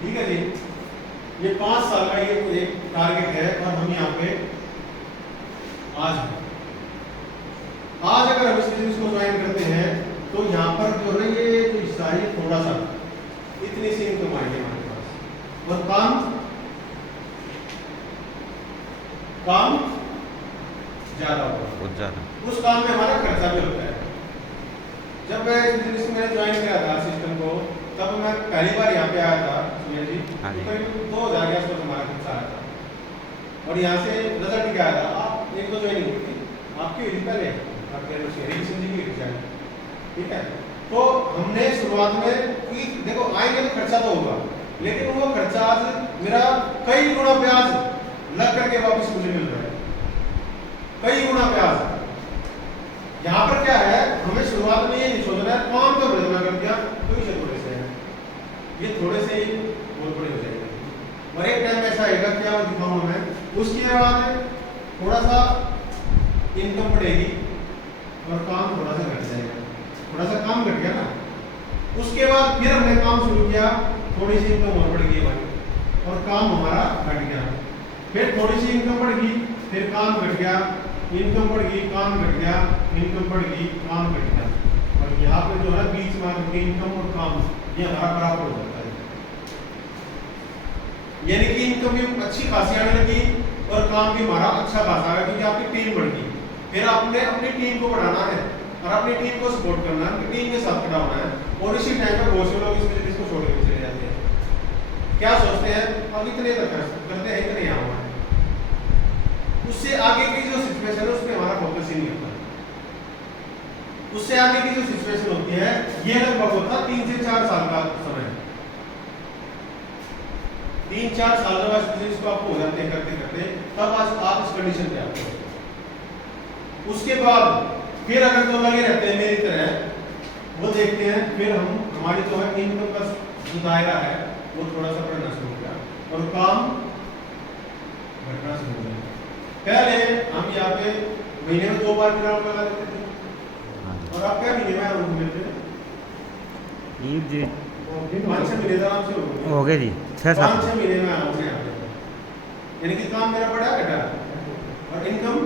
ठीक है जी। ये 5 साल का ये एक टारगेट है, और हम यहाँ पे आज अगर हम इस बिजनेस को ज्वाइन करते हैं तो यहाँ पर जो है ये जो हिस्सा है थोड़ा सा इतनी सी इनकम आएगी हमारे पास, और काम ज्यादा होगा, बहुत ज्यादा। उस काम में हमारा खर्चा भी होता है। जब मैं इस बिजनेस में ज्वाइन किया था सिस्टम को, तब मैं पहली बार यहाँ पे आया था सुनील जी, तो करीब 2000 के आसपास हमारा खर्चा आया था, और यहाँ से रिजल्ट क्या आया था, आप एक तो ज्वाइनिंग हुई थी आपकी पहले, आपके ठीक है। तो हमने शुरुआत में कि देखो आएंगे तो खर्चा तो होगा, लेकिन वो खर्चा आज मेरा कई गुना ब्याज लग करके वापस मुझे मिल रहा है, कई गुना ब्याज। यहाँ पर क्या है, हमें शुरुआत में ये नहीं सोचना है काम कब बदलना कर दिया तो इसे थोड़े से है, ये थोड़े से ही बहुत बड़े हो जाएंगे। और एक टाइम ऐसा आएगा, क्या दिखाऊंगा मैं, उसके बाद थोड़ा सा इनकम बढ़ेगी और काम थोड़ा सा घट जाएगा, थोड़ा सा काम घट गया ना, उसके बाद फिर हमने काम शुरू किया, थोड़ी सी इनकम और बढ़ गई हमारी और काम हमारा घट गया, फिर थोड़ी सी इनकम बढ़ गई, फिर काम घट गया, इनकम बढ़ गई, काम घट गया, इनकम बढ़ गई, काम घट गया, और यहाँ पे जो है बीच में आकर इनकम और काम ये हमारा बराबर हो जाता है। यानी कि इनकम भी अच्छी खासी आने लगी और काम भी हमारा अच्छा खासा आया, क्योंकि आपकी टीम बढ़ गई। फिर आपने अपनी टीम को बढ़ाना है और अपनी टीम को सपोर्ट करना है, टीम के साथ खड़ा होना है, और इसी टाइम पर बहुत से लोग इस बिजनेस को छोड़ के चले जाते हैं। क्या सोचते हैं अब इतने तक करते हैं, इतने यहाँ हुआ है, उससे आगे की जो सिचुएशन है उस पर हमारा फोकस ही नहीं होता। उससे आगे की जो सिचुएशन होती है ये लगभग होता 3 से 4 साल का समय, 3-4 साल के बाद बिजनेस को आपको हो जाते हैं करते करते, तब आज आप इस कंडीशन पे आते हो। उसके बाद फिर अगर तो लगे रहते हैं मेरी तरह, वो देखते हैं फिर हम हमारी जो है इनकम का जो दायरा है वो थोड़ा सा बढ़ना शुरू हो गया और काम घटना शुरू हो गया। पहले हम यहाँ पे महीने में 2 बार ग्राउंड लगा देते थे, और आप क्या महीने में आराम मिलते हैं? जी 5-6 महीने आराम से हो गए जी, 6-7 5-6 महीने में आराम से आते हैं। यानी कि काम मेरा बढ़ा घटा और इनकम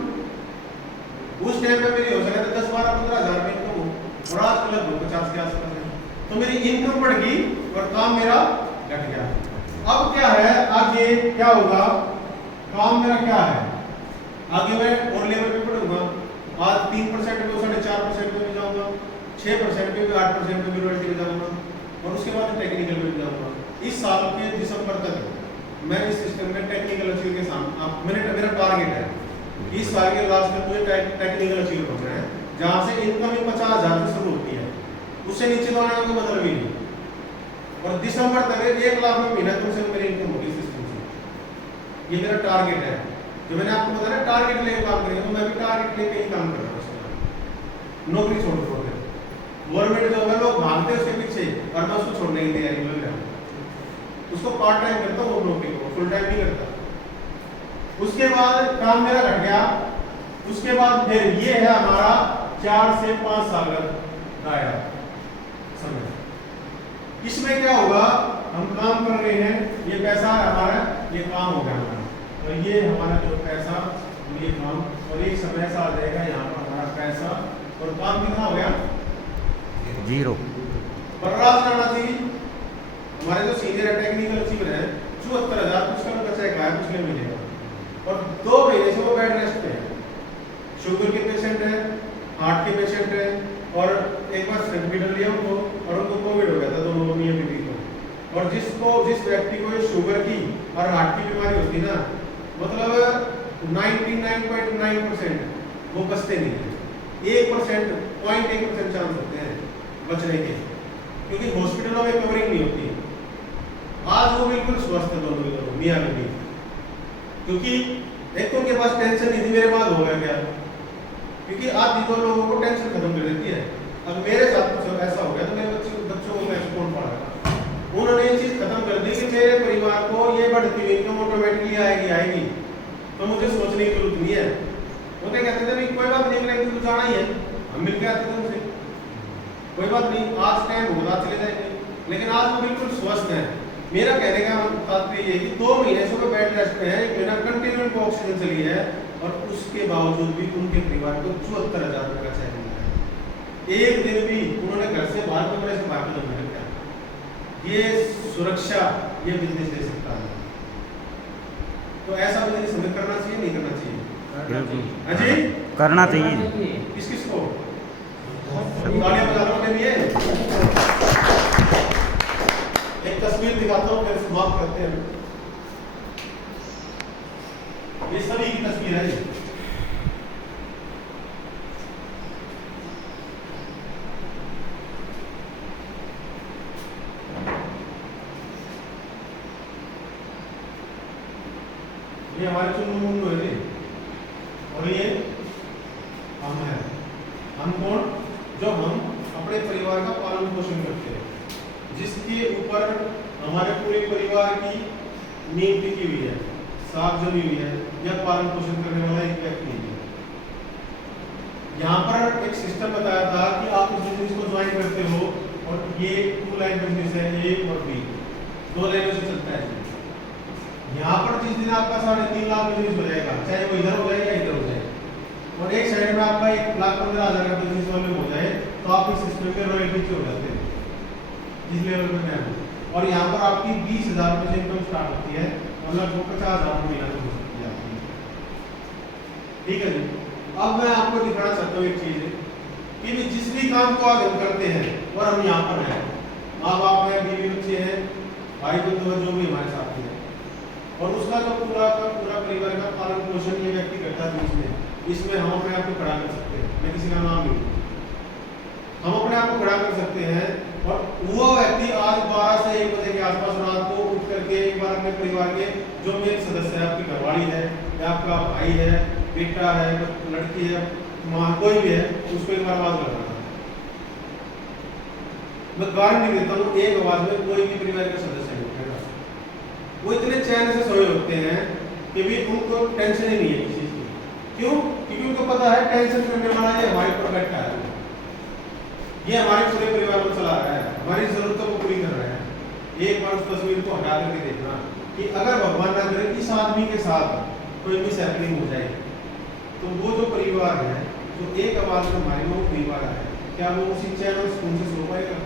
उस टाइम पे मेरी हो सकता है 10-12-15 हज़ार में इनकम हो, और आज लगभग 50 के आसपास है, तो मेरी इनकम बढ़ गई और काम मेरा घट गया। अब क्या है, आगे क्या होगा, काम मेरा क्या है, आगे मैं और लेवल पे बढ़ूंगा, आज 3% पे 4.5% पे भी जाऊंगा, 6% पे भी 8% पे भी रॉयल्टी पे जाऊंगा, और उसके बाद टेक्निकल पे भी जाऊंगा। इस साल के दिसंबर तक मैं इस सिस्टम में टेक्निकल अचीव के सामने मेरा टारगेट है इस साल के लास्ट में मुझे टेक्निकल अचीव करना है, जहां से इनकम ही 50,000 से शुरू होती है, उससे नीचे तो आने का कोई मतलब ही नहीं। और दिसंबर तक 1 लाख में महीना कम से कम मेरी इनकम होगी सिस्टम से, ये मेरा टारगेट है। जो मैंने आपको बताया टारगेट लेके काम करेंगे, तो मैं भी टारगेट लेके ही काम कर रहा हूँ। नौकरी छोड़ छोड़ के गवर्नमेंट जॉब है, लोग भागते हैं उसके पीछे, और मैं उसको छोड़ने की तैयारी में लग रहा हूँ। उसको पार्ट टाइम करता हूँ, वो नौकरी को फुल टाइम नहीं करता। उसके बाद काम मेरा घट गया, उसके बाद फिर ये है हमारा 4 से 5 साल का दायरा समय। इसमें क्या होगा, हम काम कर रहे हैं, ये पैसा है हमारा, ये काम हो गया हमारा, और ये हमारा जो पैसा ये काम, और एक समय ऐसा आ जाएगा यहाँ पर हमारा पैसा और काम कितना हो गया 0। बर्राज राणा जी हमारे जो सीनियर टेक्निकल अचीवर है 74,000 कुछ का बचा है, पिछले महीने का, और 2 महीने से वो बेड रेस्ट पे है। शुगर के पेशेंट है, हार्ट के पेशेंट है, और एक बार सर्टिफिकेट लिया उनको, और उनको कोविड हो गया था, दोनों मियां बीवी को। और जिस व्यक्ति को शुगर की और हार्ट की बीमारी होती ना, मतलब 99.9% वो बचते नहीं है, 1% 0.1% चांस होते हैं बचने के, क्योंकि हॉस्पिटलों में कवरिंग नहीं होती। आज वो बिल्कुल स्वस्थ है दोनों के दोनों मियां बीवी, क्योंकि एक तो उनके पास टेंशन नहीं थी मेरे बाद हो गया क्या, क्योंकि आज दो लोगों को टेंशन खत्म कर देती है। अब मेरे साथ कुछ ऐसा हो गया तो मेरे बच्चों को मैं कौन पढ़ाएगा, उन्होंने ये चीज खत्म कर दी कि मेरे परिवार को ये बढ़ती हुई इनकम ऑटोमेटिकली आएगी, तो मुझे सोचने की जरूरत नहीं है। वो क्या कहते थे भाई कोई बात नहीं, लेकिन तो जाना ही है, हम मिल के आते थे उनसे, कोई बात नहीं, आज टाइम होगा चले जाएंगे, लेकिन आज वो बिल्कुल स्वस्थ है। मेरा कहने का तात्पर्य ये है कि 2 महीने से वो बेड रेस्ट पे है, 1 महीना कंटिन्यू को ऑक्सीजन चली है, और उसके बावजूद भी उनके परिवार को 74,000 रुपये का चेक मिला है। एक दिन भी उन्होंने घर से बाहर कमरे से बाहर नहीं निकला। ये सुरक्षा ये बिजनेस दे सकता है, तो ऐसा बिजनेस हमें करना चाहिए नहीं करना चाहिए? हाँ जी, करना चाहिए। किस किस को तालियां बजाने के लिए। एक तस्वीर दिखाता हूँ, फिर समाप्त करते हैं। ये सभी की तस्वीर है जी। ये हमारे चुन्नू मुन्नू है जी, और ये हम हैं। हम कौन? जो हम अपने परिवार का पालन पोषण करते हैं, जिसके ऊपर हमारे पूरे परिवार की नींव टिकी हुई है, साख जमी हुई है, या पालन पोषण करने वाला एक व्यक्ति है। यहाँ पर एक सिस्टम बताया था कि आप इस बिजनेस को ज्वाइन करते हो और ये 2 लाइन बिजनेस है, A और B, 2 लाइनों से चलता है। यहाँ पर जिस दिन आपका 3.5 लाख बिजनेस हो जाएगा, चाहे वो इधर हो जाए या इधर हो जाए, और एक साइड में आपका 1,15,000 का बिजनेस वाले हो जाए, तो आप इस सिस्टम के रॉयल्टी हो जाते हैं जिस लेवल पे मैं हूँ। और यहाँ पर आपकी 20,000 रुपये से इनकम स्टार्ट होती है और लगभग 50,000 रुपये महीना तक हो सकती है आपकी। ठीक है जी। अब मैं आपको दिखाना चाहता हूँ एक चीज कि भी जिस भी काम को आज हम करते हैं और हम यहाँ पर हैं, माँ बाप हैं, बीवी बच्चे हैं, भाई बंधु जो भी हमारे साथ हैं, और उसका जो पूरा परिवार का पालन पोषण ये व्यक्ति करता है, इसमें हम अपने आप को खड़ा कर सकते हैं। मैं किसी का नाम नहीं, हम अपने आप को खड़ा कर सकते हैं। और वो व्यक्ति आज 12 से 1 बजे के आसपास रात को उठ करके एक बार अपने परिवार के जो भी एक सदस्य है, आपकी घरवाली है या आपका भाई है, बेटा है, लड़की है, माँ, कोई भी है, उसको एक बार आवाज लगाना। मैं गारंटी देता हूँ एक आवाज में कोई भी परिवार का सदस्य नहीं उठेगा। वो इतने चैन से सोए होते हैं कि भी उनको टेंशन ही नहीं है किसी चीज की। क्यों? क्योंकि उनको पता है टेंशन करने वाला ये हमारे ऊपर बैठा है, ये हमारे पूरे परिवार को चला रहा है, हमारी जरूरतों को पूरी कर रहा है। एक बार उस तस्वीर को हटा करके देखना कि अगर भगवान ना करे इस आदमी के साथ कोई मिस हैपनिंग हो जाए, तो वो जो परिवार है, जो एक आवाज में हमारे वो परिवार है, क्या वो उसी चैन और सुकून से सो पाएगा?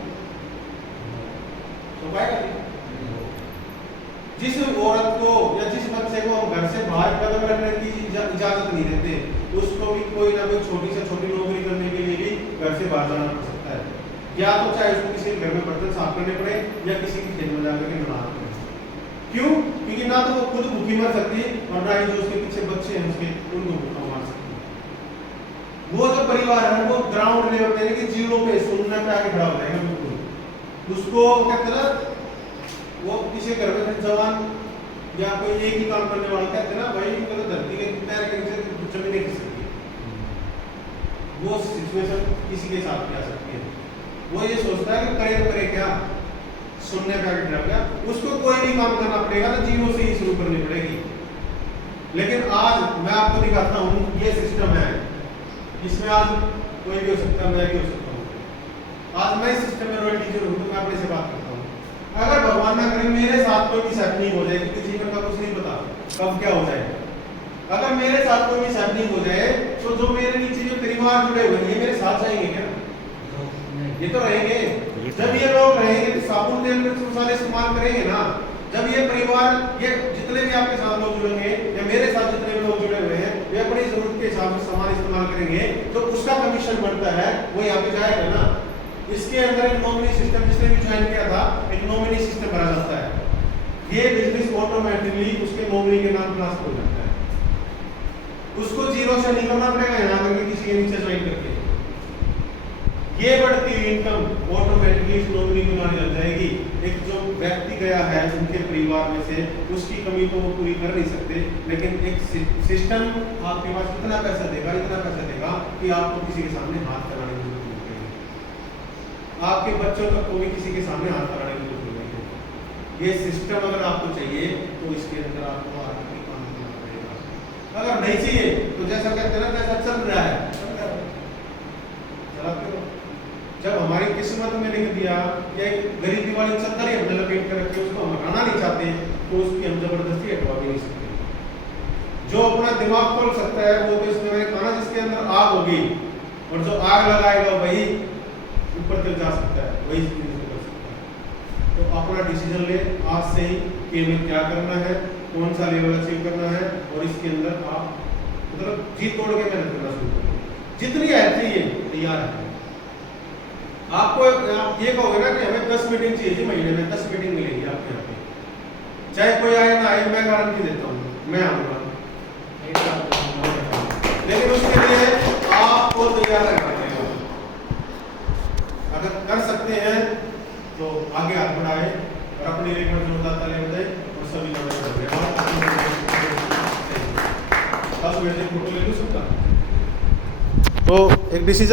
सो पाएगा? जिस औरत को या जिस बच्चे को हम घर से बाहर कदम रखने की इजाजत नहीं देते, उसको भी कोई ना कोई छोटी से छोटी नौकरी करने के लिए भी घर से बाहर जाना पड़ सकता है। या तो चाहे उसको किसी घर में बर्तन साफ करने पड़े या किसी की खेत में जाकर के नहाना पड़े। क्यों? क्योंकि ना तो वो खुद भूखी मर सकती है और ना ही जो उसके पीछे बच्चे हैं उसके उनको भूखा मार सकती है। वो जो परिवार है वो ग्राउंड लेवल पे, यानी कि जीरो पे, शून्य पे आके खड़ा हो जाएगा बिल्कुल। उसको कहते ना, वो किसी घर में जवान या कोई एक ही काम करने वाला कहते ना, भाई तो धरती के पैर के नीचे जमीन नहीं खिसक सकती। वो सिचुएशन किसी के साथ भी आ सकती है। वो ये सोचता है कि करे तो करे क्या, सुनने पे आगे डर गया, उसको कोई भी काम करना पड़ेगा तो जीरो से ही शुरू करनी पड़ेगी। लेकिन आज मैं आपको दिखाता हूँ ये सिस्टम है, इसमें आज कोई भी हो सकता है, मैं भी हो सकता हूँ। आज मैं इस सिस्टम में रोल टीचर हूँ तो मैं अपने से बात करता हूँ। अगर भगवान ना करे मेरे साथ कोई भी हैपनिंग हो जाए, क्योंकि जीवन का कुछ नहीं पता कब क्या हो जाए, अगर मेरे साथ कोई भी हैपनिंग हो जाए तो जो मेरे नीचे जो परिवार जुड़े हुए हैं मेरे साथ जाएंगे क्या? ये तो रहेंगे। जब ये लोग रहेंगे तो साबुन तेल मसाले इस्तेमाल करेंगे ना। जब ये परिवार, ये जितने भी आपके साथ लोग जुड़ेंगे या मेरे साथ जितने भी लोग जुड़े हुए हैं, वे अपनी जरूरत के हिसाब से सामान इस्तेमाल करेंगे, तो उसका कमीशन बनता है वो यहाँ पे जाएगा ना। इसके अंदर एक नॉमिनी सिस्टम, जिसने भी ज्वाइन किया था, एक नॉमिनी सिस्टम भरा जाता है। ये बिजनेस ऑटोमेटिकली उसके नॉमिनी के नाम ट्रांसफर हो जाता है। उसको जीरो से नहीं करना पड़ेगा यहाँ करके किसी के नीचे ज्वाइन करके। ये बढ़ती हुई इनकम ऑटोमेटिकली इस नॉमिनी को मानी लग जाएगी। एक जो व्यक्ति गया है उनके परिवार में से, उसकी कमी तो वो पूरी कर नहीं सकते, लेकिन एक सिस्टम आपके पास इतना पैसा देगा, इतना पैसा देगा कि आपको किसी के सामने हाथ लगाने की जरूरत नहीं पड़ेगी। आपके बच्चों तक को भी किसी के सामने हाथ लगाने की जरूरत नहीं पड़ेगी। ये सिस्टम अगर आपको चाहिए तो इसके अंदर आपको आगे काम करना पड़ेगा। अगर नहीं चाहिए तो जैसा कहते हैं ना, जैसा चल रहा है चलाते रहो। जब हमारी किस्मत में लिख दिया कि गरीबी वाली चद्दर ही हमने लपेट कर रखी, उसको हम हटाना नहीं चाहते, तो उसकी हम जबरदस्ती हटवा भी नहीं सकते। जो अपना दिमाग खोल सकता है वो तो इसमें मैंने कहा, जिसके अंदर आग होगी और जो आग लगाएगा वही ऊपर तक जा सकता है, वही कर सकता है। तो अपना डिसीजन ले आज से ही कि हमें क्या करना है, कौन सा लेवल अचीव करना है, और इसके अंदर आप मतलब जी तोड़ के मेहनत करना शुरू करें। जितनी हेल्प चाहिए तैयार है। आपको आप ये कहोगे ना कि हमें 10 मीटिंग चाहिए जी, महीने में 10 मीटिंग मिलेगी आपके यहाँ पे, चाहे कोई आए ना आए, मैं गारंटी देता हूँ मैं आऊँगा। लेकिन उसके लिए आपको तैयार रहना पड़ेगा। अगर कर सकते हैं तो आगे हाथ बढ़ाए और अपनी रेख में जोरदार ताली बजाए और सभी फोटो ले लूँ सबका। तो एक डिसीजन